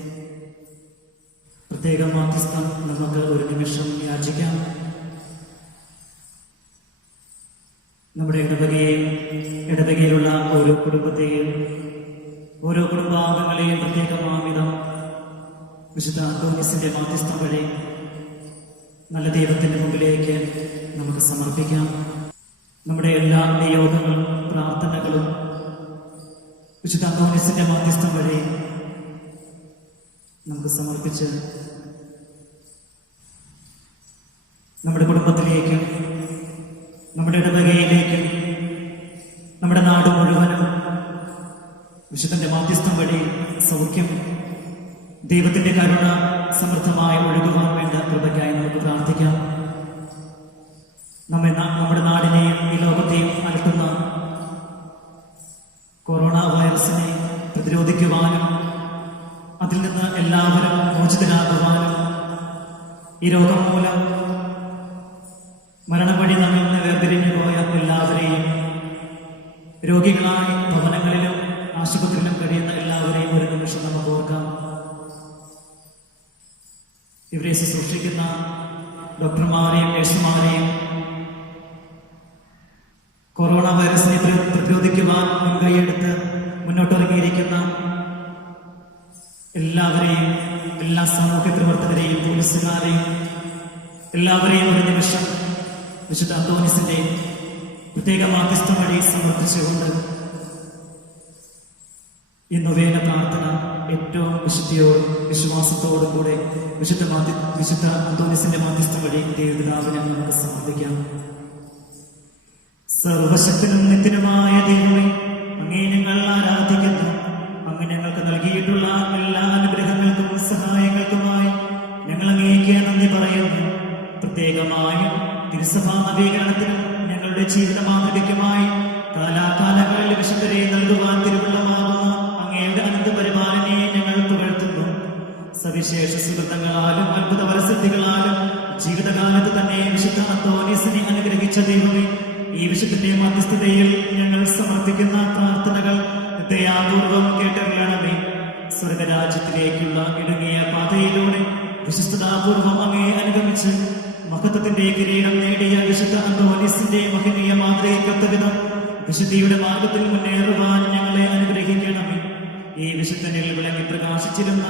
പ്രത്യേക മാധ്യസ്ഥം നമുക്ക് ഒരു നിമിഷം യാചിക്കാം. നമ്മുടെ ഇടവകയിലുള്ള ഓരോ കുടുംബത്തെയും ഓരോ കുടുംബാംഗങ്ങളെയും പ്രത്യേകമാവിധം വിശുദ്ധ അന്തോന്യസിന്റെ മാധ്യസ്ഥം വഴി നല്ല ദൈവത്തിന്റെ മുമ്പിലേക്ക് നമുക്ക് സമർപ്പിക്കാം. നമ്മുടെ എല്ലാ നിയോഗങ്ങളും പ്രാർത്ഥനകളും വിശുദ്ധ അന്തോന്യസിന്റെ മാധ്യസ്ഥം വഴി നമുക്ക് സമർപ്പിച്ച് നമ്മുടെ കുടുംബത്തിലേക്കും നമ്മുടെ ഇടവകയിലേക്കും നമ്മുടെ നാട് മുഴുവനും വിശുദ്ധന്റെ മാധ്യസ്ഥം വഴി സൗഖ്യം, ദൈവത്തിന്റെ കരുണ സമൃദ്ധമായി ഒഴുകുവാൻ വേണ്ട കൃപയ്ക്കായി നമുക്ക് പ്രാർത്ഥിക്കാം. നമ്മുടെ നാടിനെയും ഈ ലോകത്തെയും അലട്ടുന്ന കൊറോണ വൈറസിനെ പ്രതിരോധിക്കുവാനും അതിൽ നിന്ന് എല്ലാവരും മോചിതരാകുവാനും ഈ രോഗം മൂലം മരണം വഴി നമ്മിൽ നിന്ന് വേർപിരിഞ്ഞു പോയ എല്ലാവരെയും, രോഗികളായി ഭവനങ്ങളിലും ആശുപത്രിയിലും കഴിയുന്ന എല്ലാവരെയും ഒരു നിമിഷം നമുക്ക് ഓർക്കാം. ഇവരെ ശുശ്രൂഷിക്കുന്ന ഡോക്ടർമാരെയും നഴ്സുമാരെയും കൊറോണ വൈറസിനെ പ്രതിരോധിക്കുവാൻ മുൻകൈയെടുത്ത് മുന്നോട്ടിറങ്ങിയിരിക്കുന്ന എല്ലാവരെയും, എല്ലാ സാമൂഹ്യ പ്രവർത്തകരെയും, പോലീസുകാരെയും എല്ലാവരെയും ഒരു നിമിഷം വിശുദ്ധ അന്തോന്യസിന്റെ പ്രത്യേക മാധ്യസ്ഥം വഴി സമർപ്പിച്ചുകൊണ്ട് ഈ നൊവേന പ്രാർത്ഥന ഏറ്റവും വിശുദ്ധിയോടും വിശ്വാസത്തോടും കൂടെ വിശുദ്ധ അന്തോനീസിന്റെ മാധ്യസ്ഥം വഴി ദൈവപിതാവിനെ നമുക്ക് സമർപ്പിക്കാം. സർവശക്തനും നിത്യനുമായ ദൈവമേ, അങ്ങേ ഞങ്ങൾ ആരാധിക്കുന്നു. അങ്ങ് ഞങ്ങൾക്ക് നൽകിയിട്ടുള്ള എല്ലാ അനുഗ്രഹങ്ങൾക്കും സഹായങ്ങൾക്കുമായി ഞങ്ങൾ അങ്ങേക്ക് നന്ദി പറയുന്നു. പ്രത്യേകമായും തിരുസഭാ നവീകരണത്തിനും ഞങ്ങളുടെ ജീവിത മാതൃകയ്ക്കുമായി കാലാകാലങ്ങളിൽ വിശുദ്ധരെ നൽകുവാൻ തിരുവുള്ളമാകുന്ന അങ്ങയുടെ അനന്ത പരിപാലനയെ ഞങ്ങൾ പുകഴ്ത്തുന്നു. സവിശേഷ സുഹൃത്തങ്ങളാലും അത്ഭുത വരസിദ്ധികളാലും ജീവിതകാലത്ത് തന്നെ വിശുദ്ധ അന്തോനീസിനെ അനുഗ്രഹിച്ച ദൈവമേ, ഈ വിശുദ്ധന്റെ മധ്യസ്ഥതയിൽ ഞങ്ങൾ സമർപ്പിക്കുന്ന പ്രാർത്ഥനകൾ ദയാപൂർവം കേട്ടറിയണമേ. സ്വർഗരാജ്യത്തിലേക്കുള്ള ഇടുങ്ങിയ പാതയിലൂടെ വിശുദ്ധതാപൂർവം അങ്ങേ അനുഗമിച്ച് മഹത്വത്തിന്റെ കിരീടം നേടിയ വിശുദ്ധ അന്തോനീസിന്റെ മഹനീയ മാതൃകയ്ക്കൊത്ത വിധം വിശുദ്ധിയുടെ മാർഗത്തിൽ മുന്നേറുവാൻ ഞങ്ങളെ അനുഗ്രഹിക്കണമേ. ഈ വിശുദ്ധനിൽ വിളങ്ങി പ്രകാശിച്ചിരുന്ന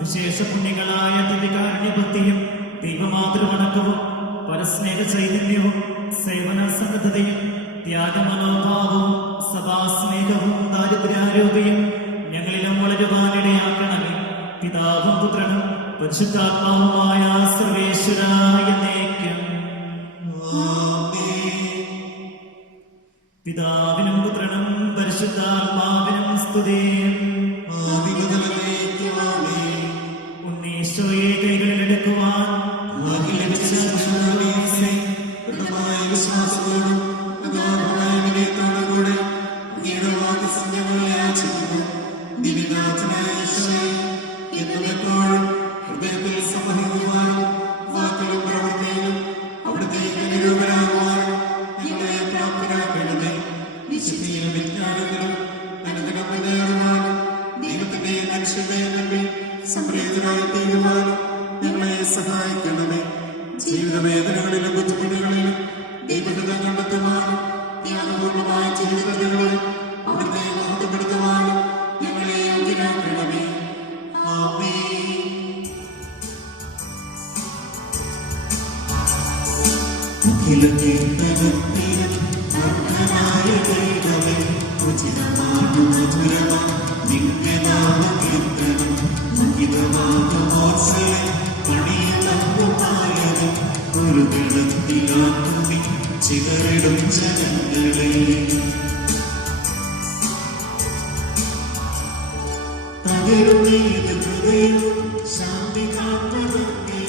വിശേഷ പുണ്യങ്ങളായ ദിവ്യകാരുണ്യഭക്തിയും ദൈവമാതൃവണക്കവും പരസ്നേഹ ചൈതന്യവും സേവന സന്നദ്ധതയും ത്യാഗമനോഭാവവും സഭാസ്നേഹവും ദാരിദ്ര്യാരോഗ്യവും ഞങ്ങളിലും വളരുവാനിടയാക്കണമേ. പിതാവും പുത്രനും പരിശുദ്ധാത്മാവുമായ സർവേശ്വരായ എന്നേക്കും. പിതാവിനും പുത്രനും പരിശുദ്ധാത്മാവിനും സ്തുതി. ഉണ്ണീശോയെ കൈകളിലെടുക്കുവാൻ വിശ്വാസത്തോടും അഗാധമായ വിനയത്തോടുകൂടെ അങ്ങയുടെ വാക്യസംഖ്യകളെ യാചിക്കുന്നു. ദിവ്യനാഥനായ ഈശോയെ, എന്നും എപ്പോഴും ഹൃദയത്തിൽ സംവഹിക്കുവാനും വാക്കിലും പ്രവൃത്തിയിലും അവിടുത്തേക്ക് അനുരൂപരാകുവാനും ഞങ്ങളെ പ്രാപ്തരാക്കണമേ. വിശുദ്ധിയിലും വിജ്ഞാനത്തിലും അനുദിനം മുന്നേറുവാനും ദൈവത്തിന്റെ മനുഷ്യരുടെയും നമ്പി സംപ്രീതരായി തീരുവാനും ഞങ്ങളെ സഹായിക്കണമേ. ജീവിതവേദനകളിലും ബുദ്ധിമുട്ടുകളിലും ദൈവഹിതം കണ്ടെത്തുവാനും ത്യാഗപൂർണമായ ജീവിതങ്ങളിൽ അവിടുത്തെ മഹത്വപ്പെടുത്തുവാനും ഞങ്ങളെ യോഗ്യരാക്കണമേ. ആമേൻ. അഖില കീർത്തനത്തിനും അർഹനായ ദൈവമേ, ഉചിതമാണു മധുരമാ നിത്യനാമ കീർത്തനം. മഹിതമാകുമോത്സവം പണിയതമ്പുമായതും ഒരു ഗണത്തിലാക്കുമി ചിതറിടും ജനങ്ങളെ. തകരുന്നേത് ഹൃദയം ശാന്തി കാപ്പതങ്ങേ,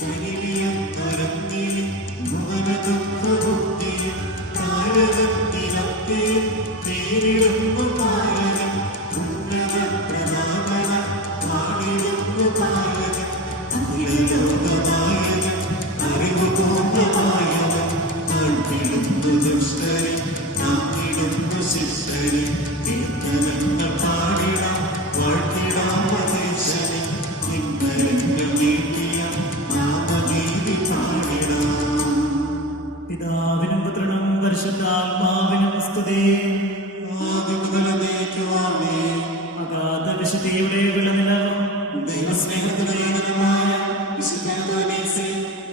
കനിവിയം തരങ്ങിലും ഭുവനദുഃഖബുദ്ധിയും താരകത്തിലത്തെയും പേരിടുന്നു പാലകം. ഉന്നത പ്രതാപന പാടിടുന്നു പാലകം. അഖിലലോകമായവൻ അറിവ് പൂർണ്ണമായവൻ താഴ്ത്തിടുന്നു ദുഷ്ടരെ താങ്ങിടുന്നു ശിഷ്ടരെ. കീർത്തനങ്ങൾ പാടിടാം വാഴ്ത്തിടാം വദേശനെ. നിന്നരങ്ങൾ നീട്ടിയ നാമഗീതി പാടിടാം. പിതാവിനും പുത്രനും പരിശുദ്ധാത്മാവിനും സ്തുതി. അഗാധ വിശുദ്ധിയുടെ വിളനിലവും ദൈവസ്നേഹത്തിലുള്ള വിശുദ്ധ അന്തോനീസേ,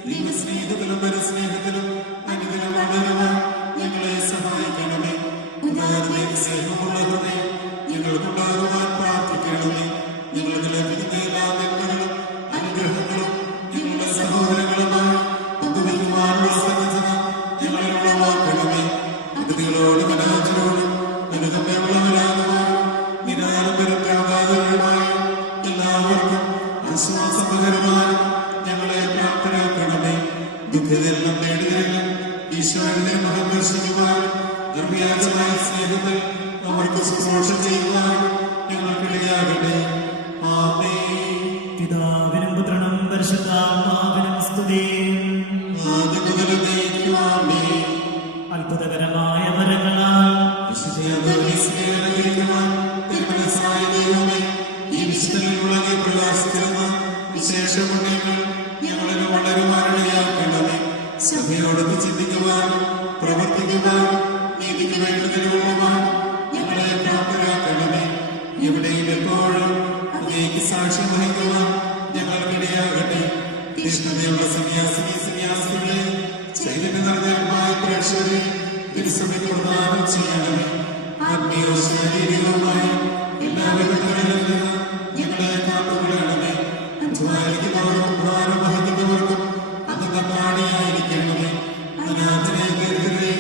ദൈവസ്നേഹത്തിലും പരസ്നേഹത്തിലും അനുദിനം വളരുവാൻ ഞങ്ങളെ സഹായിക്കണമേ. ഉദാരതയും സ്നേഹമുള്ള ഹൃദയം ഞങ്ങൾക്കുണ്ടാകുവാൻ പ്രാർത്ഥിക്കണമേ. ഞങ്ങൾക്ക് ലഭിക്കുന്ന എല്ലാ നന്മകളും അനുഗ്രഹങ്ങളും ഞങ്ങളുടെ സഹോദരങ്ങളുമായി പങ്കുവയ്ക്കുവാനുള്ള സന്നദ്ധത ഞങ്ങളിൽ ഉളവാക്കണമേ. അതിഥികളോടും അനാഥരോടും അനുകമ്പയുള്ളവരാകുവാനും നിരാലംബരും രോഗാതുരരുമായ എല്ലാവർക്കും ആശ്വാസം പകരുവാനും ഞങ്ങളെ പ്രാപ്തരാക്കണമേ. ദുഃഖിതരിലും നേടിയവരിലും ഈശോയുടെ മഹം ദർശിക്കുവാനും നിർവ്യാജമായ സ്നേഹത്തിൽ അവർക്ക് ശുശ്രൂഷ ചെയ്യുവാനും ഞങ്ങൾക്കിടയാകട്ടെ. ആമേൻ. പിതാവിനും പുത്രനും പരിശുദ്ധാത്മാവിനും സ്തുതി. ആദ്യം മുതൽ എന്നേക്കും ആമേൻ. അത്ഭുതകരമായ വരങ്ങളാൽ വിശുദ്ധ അന്തോനീസിനെ അനുഗ്രഹിക്കുവാൻ തിരുമനസ്സായ ദൈവമേ, ഈ വിശുദ്ധനിൽ വിളങ്ങി പ്രകാശിച്ചിരുന്ന വിശേഷ പുണ്യങ്ങൾ ഞങ്ങളിൽ വളരുവാനിടയാക്കണമേ. സഭയോടൊത്ത് ചിന്തിക്കുവാനും പ്രവർത്തിക്കുവാനും നീതിക്ക് വേണ്ടി നിലകൊള്ളുവാനും ഞങ്ങളെ പ്രാപ്തരാക്കണമേ. എവിടെയും എപ്പോഴും അങ്ങേക്ക് സാക്ഷ്യം വഹിക്കുവാൻ ഞങ്ങൾക്കിടയാകട്ടെ. തീഷ്ണതയുള്ള സന്യാസിനികളെ ചൈതന്യ നിറഞ്ഞ പ്രേക്ഷകരെ തിരുസഭയ്ക്ക് പ്രദാനം ചെയ്യണമേ. ആത്മീയവും ശാരീരികവുമായ എല്ലാ വിധങ്ങളിലും നിന്ന് നയിക്കുന്നവർക്കും ഭാരം വഹിക്കുന്നവർക്കും അങ്ങ് പാടിയായിരിക്കണമേ. അനാഥരെ ദരിദ്രരെ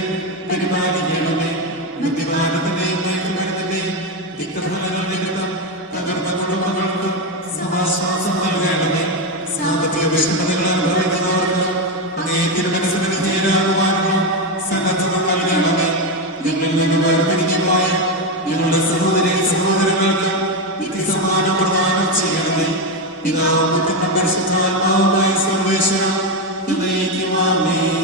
പരിപാലിക്കണമേ. മദ്യപാനത്തിന്റെയും മയക്കുമരുന്നിന്റെയും തിക്തഫലങ്ങൾ നിമിത്തം തകർന്ന കുടുംബങ്ങൾക്ക് സമാശ്വാസം നൽകണമേ. സാമ്പത്തിക വിഷമതകൾ അനുഭവിക്കുന്നവർക്ക് അങ്ങേ തിരുമനസ്സിന് ചേരാകുവാനുള്ള സന്നദ്ധത നൽകണമേ. ഞങ്ങളിൽ നിന്ന് വേർതിരിഞ്ഞുപോയ ഞങ്ങളുടെ സഹോദരി സഹോദരങ്ങൾക്ക് നിത്യസമ്മാനം പ്രദാനം ചെയ്യണമേ. പിതാവും പുത്രനും പരിശുദ്ധാത്മാവുമായ സർവേശ്വരൻ എന്നേക്കും ആമേൻ.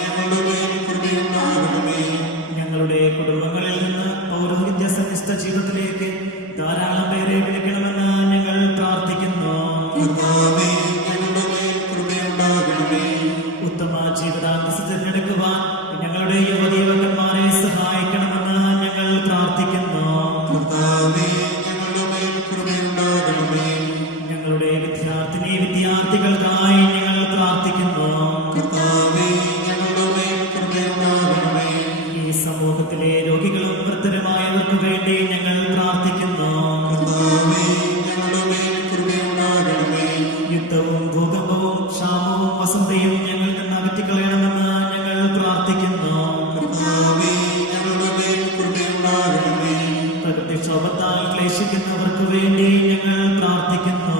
ഞങ്ങളുടെ മേൽ കൃപയുണ്ടാകണമേ. ലോകത്തിലെ രോഗികളും വൃദ്ധരുമായവർക്ക് വേണ്ടി ഞങ്ങൾ പ്രാർത്ഥിക്കുന്നു. യുദ്ധവും ഭൂകമ്പവും ക്ഷാമവും വസന്തയും ഞങ്ങളിൽ നിന്ന് അകറ്റിക്കളയണമെന്ന് ഞങ്ങൾ പ്രാർത്ഥിക്കുന്നു. പ്രകൃതിക്ഷോഭത്താൽ ക്ലേശിക്കുന്നവർക്ക് വേണ്ടി ഞങ്ങൾ പ്രാർത്ഥിക്കുന്നു.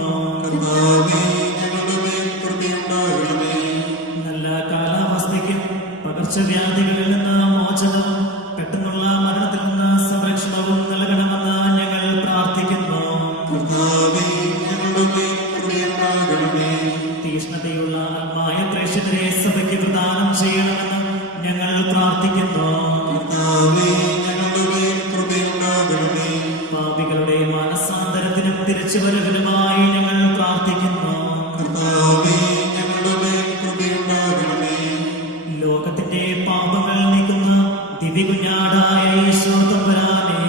നല്ല കാലാവസ്ഥയ്ക്കും പകർച്ചവ്യാധികളിൽ നിന്ന് മോചനവും പെട്ടെന്നുള്ള മരണത്തിൽ നിന്ന് സംരക്ഷണവും നൽകണമെന്ന് ഞങ്ങൾ പ്രാർത്ഥിക്കുന്നു. തീഷ്ണതയുള്ള ആത്മായ പ്രേക്ഷിതരെ സഭയ്ക്ക് പ്രദാനം ചെയ്യണമെന്ന് ഞങ്ങൾ പ്രാർത്ഥിക്കുന്നു. പാപികളുടെ മാനസാന്തരത്തിനും തിരിച്ചുവരവിനുമായി ഞങ്ങൾ പ്രാർത്ഥിക്കുന്നു. ലോകത്തിന്റെ പാപങ്ങൾ നീക്കുന്ന ദിവ്യകുഞ്ഞാടായ ഈശോ തമ്പുരാനെ,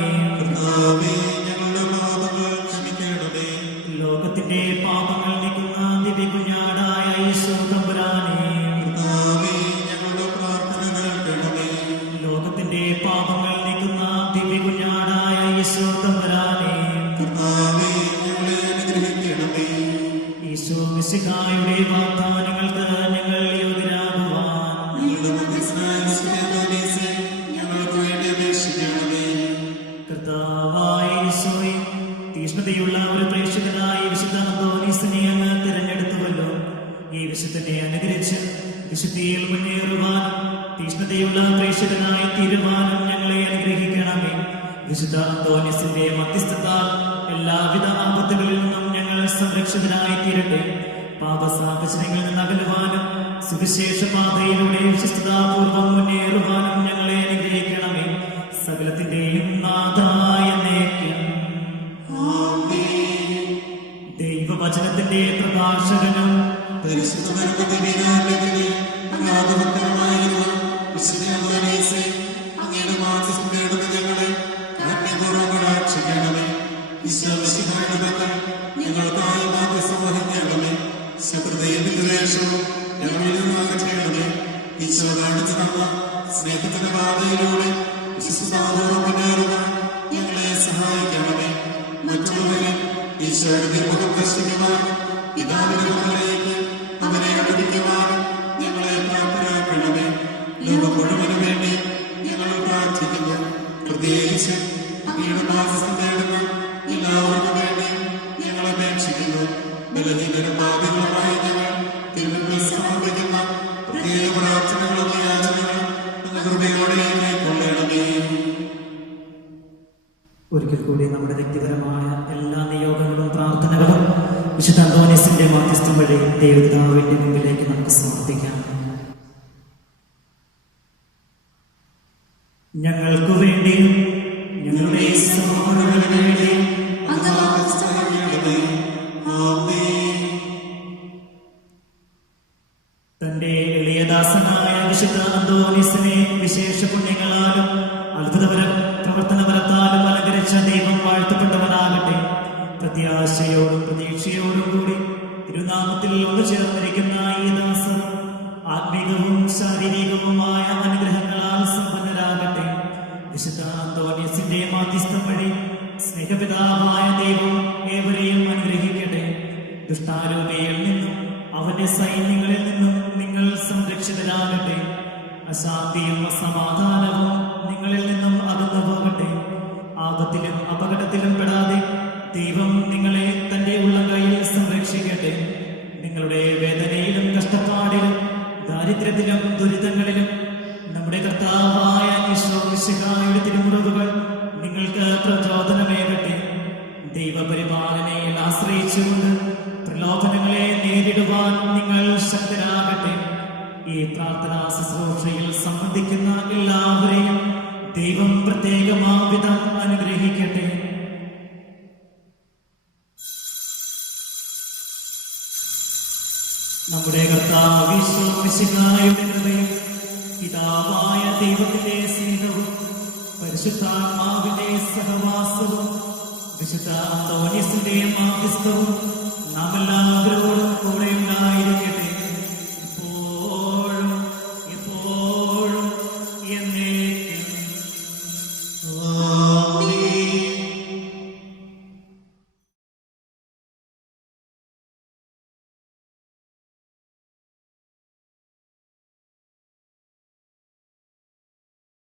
ലോകത്തിന്റെ പാപങ്ങൾ നീക്കുന്ന ദിവ്യകുഞ്ഞാടായ ഈശോ തമ്പുരാനെ, ലോകത്തിന്റെ പാപങ്ങൾ നീക്കുന്ന ദിവ്യകുഞ്ഞാടായ ഈശോ തമ്പുരാനെ, ഈശോ മിശിഹായുടെ വാഗ്ദാനങ്ങൾക്ക് ഞങ്ങൾ യോഗ്യരാകുവാൻ കർത്താവായ ഈശോയെ, തീഷ്ണതയുള്ള ഒരു പ്രേക്ഷകനായി വിശുദ്ധ അന്തോനീസിനെ അങ്ങ് തിരഞ്ഞെടുത്തുവല്ലോ. ഈ വിശുദ്ധനെ അനുകരിച്ച് വിശുദ്ധിയിൽ മുന്നേറുവാനും തീഷ്ണതയുള്ള പ്രേക്ഷകനായി തീരുവാനും ഞങ്ങളെ അനുഗ്രഹിക്കണമേ. വിശുദ്ധ അന്തോനീസിന്റെ മധ്യസ്ഥതാൽ എല്ലാവിധ ആപത്തുകളിൽ നിന്നും ഞങ്ങൾ സംരക്ഷിതരായി തീരട്ടെ. പാപസാഹചര്യങ്ങളിൽ നിന്ന് അകലുവാനും സുവിശേഷ പാതയിലൂടെ വിശ്വസ്തതാപൂർവം മുന്നേറുവാനും ഞങ്ങളെ അനുഗ്രഹിക്കണമേ. സകലത്തിന്റെയും നാഥായ എന്നേക്കും. ദൈവവചനത്തിന്റെ പ്രകാശകനും ഞങ്ങൾക്കായി മാധ്യസ്ഥം വഹിക്കണമേ. ശത്രുതയും വിദ്വേഷവും ഞങ്ങളിൽ നിന്നാകെ ചെയ്യണമേ. ഈശോ കാണിച്ചു തന്ന സ്നേഹത്തിന്റെ പാതയിലൂടെ വിശ്വസ്തതാപൂർവ്വം മുന്നേറുവാൻ ഞങ്ങളെ സഹായിക്കണമേ. മറ്റുള്ളവരെ ഈശോയുടെ തിരുമുഖം ദർശിക്കുവാൻ പിതാവിന്റെ മകളിലേക്ക് അവരെ അടുപ്പിക്കുവാൻ ഞങ്ങളെ പ്രാപ്തരാക്കണമേ. ലോകം മുഴുവനു വേണ്ടി ഞങ്ങൾ പ്രാർത്ഥിക്കുന്നു. പ്രത്യേകിച്ച് അങ്ങയുടെ മാധ്യസ്ഥം നേടുന്ന എല്ലാവർക്കും വേണ്ടി ഞങ്ങൾ അപേക്ഷിക്കുന്നു. ബലഹീനരും പാപികളുമായി ഞങ്ങൾ തിരുമുമ്പിൽ സമർപ്പിക്കുന്ന പ്രത്യേക പ്രാർത്ഥനകളും യാചനകളും കൃപയോടെ കൈക്കൊള്ളണമേ. ഒരിക്കൽ കൂടി നമ്മുടെ വ്യക്തിപരമായ എല്ലാ നിയോഗങ്ങളും പ്രാർത്ഥനകളും വിശുദ്ധ അന്തോനീസിന്റെ മാധ്യസ്ഥം വഴി ദൈവപിതാവിന്റെ മുമ്പിലേക്ക് നമുക്ക് സമർപ്പിക്കാം. ഞങ്ങൾക്കു വേണ്ടിയും ഞങ്ങളുടെ സമൂഹത്തിന് വേണ്ടിയും തന്റെ എളിയദാസനായ വിശുദ്ധ അന്തോനീസിനെ വിശേഷ പുണ്യങ്ങളാലും പ്രവർത്തനപരത്താലും അലങ്കരിച്ച ദൈവം വാഴ്ത്തപ്പെട്ടവനാകട്ടെ. പ്രത്യാശയോടും പ്രതീക്ഷയോടും കൂടി തിരുനാമത്തിൽ ഒന്നു ചേർന്നിരിക്കുന്ന ഈ ദാസർ ആത്മീകവും ശാരീരികവുമായ അനുഗ്രഹങ്ങളാൽ സമ്പന്നരാകട്ടെ. വിശുദ്ധ അന്തോനീസിന്റെ മാധ്യസ്ഥം വഴി സ്നേഹപിതാവായ ദൈവം ഏവരെയും അനുഗ്രഹിക്കട്ടെ. ദുഷ്ടാരൂപിയിൽ നിന്നും അവന്റെ സൈന്യങ്ങളിൽ നിന്നും നിങ്ങൾ സംരക്ഷിതരാകട്ടെ. അശാന്തിയും അസമാധാനവും നിങ്ങളിൽ നിന്നും അകന്നു പോകട്ടെ. ആപത്തിലും അപകടത്തിലും പെടാതെ ദൈവം നിങ്ങളെ തന്റെ ഉള്ളകൈയിൽ സംരക്ഷിക്കട്ടെ. നിങ്ങളുടെ വേദനയിലും കഷ്ടപ്പാടിലും ദാരിദ്ര്യത്തിലും ദുരിതങ്ങളിലും നമ്മുടെ കർത്താവായ ഈശോ മിശിഹായുടെ തിരുമുറിവുകൾ നിങ്ങൾക്ക് പ്രചോദനമേകട്ടെ. ദൈവപരിപാലനയിൽ ആശ്രയിച്ചുകൊണ്ട് പ്രലോഭനങ്ങളെ നേരിടുവാൻ നിങ്ങൾ ശക്തരാകട്ടെ. ഈ പ്രാർത്ഥനാ ശുശ്രൂഷയിൽ സംബന്ധിക്കുന്ന എല്ലാവരെയും ദൈവം പ്രത്യേകമാവിധം അനുഗ്രഹിക്കട്ടെ. നമ്മുടെ കർത്താവ് ഈശോ മിശിഹായുടെ കൃപയും പിതാവായ ദൈവത്തിന്റെ സ്നേഹവും പരിശുദ്ധാത്മാവിന്റെ സഹവാസവും വിശുദ്ധ അന്തോനീസിന്റെ മാധ്യസ്ഥവും നാം എല്ലാവരും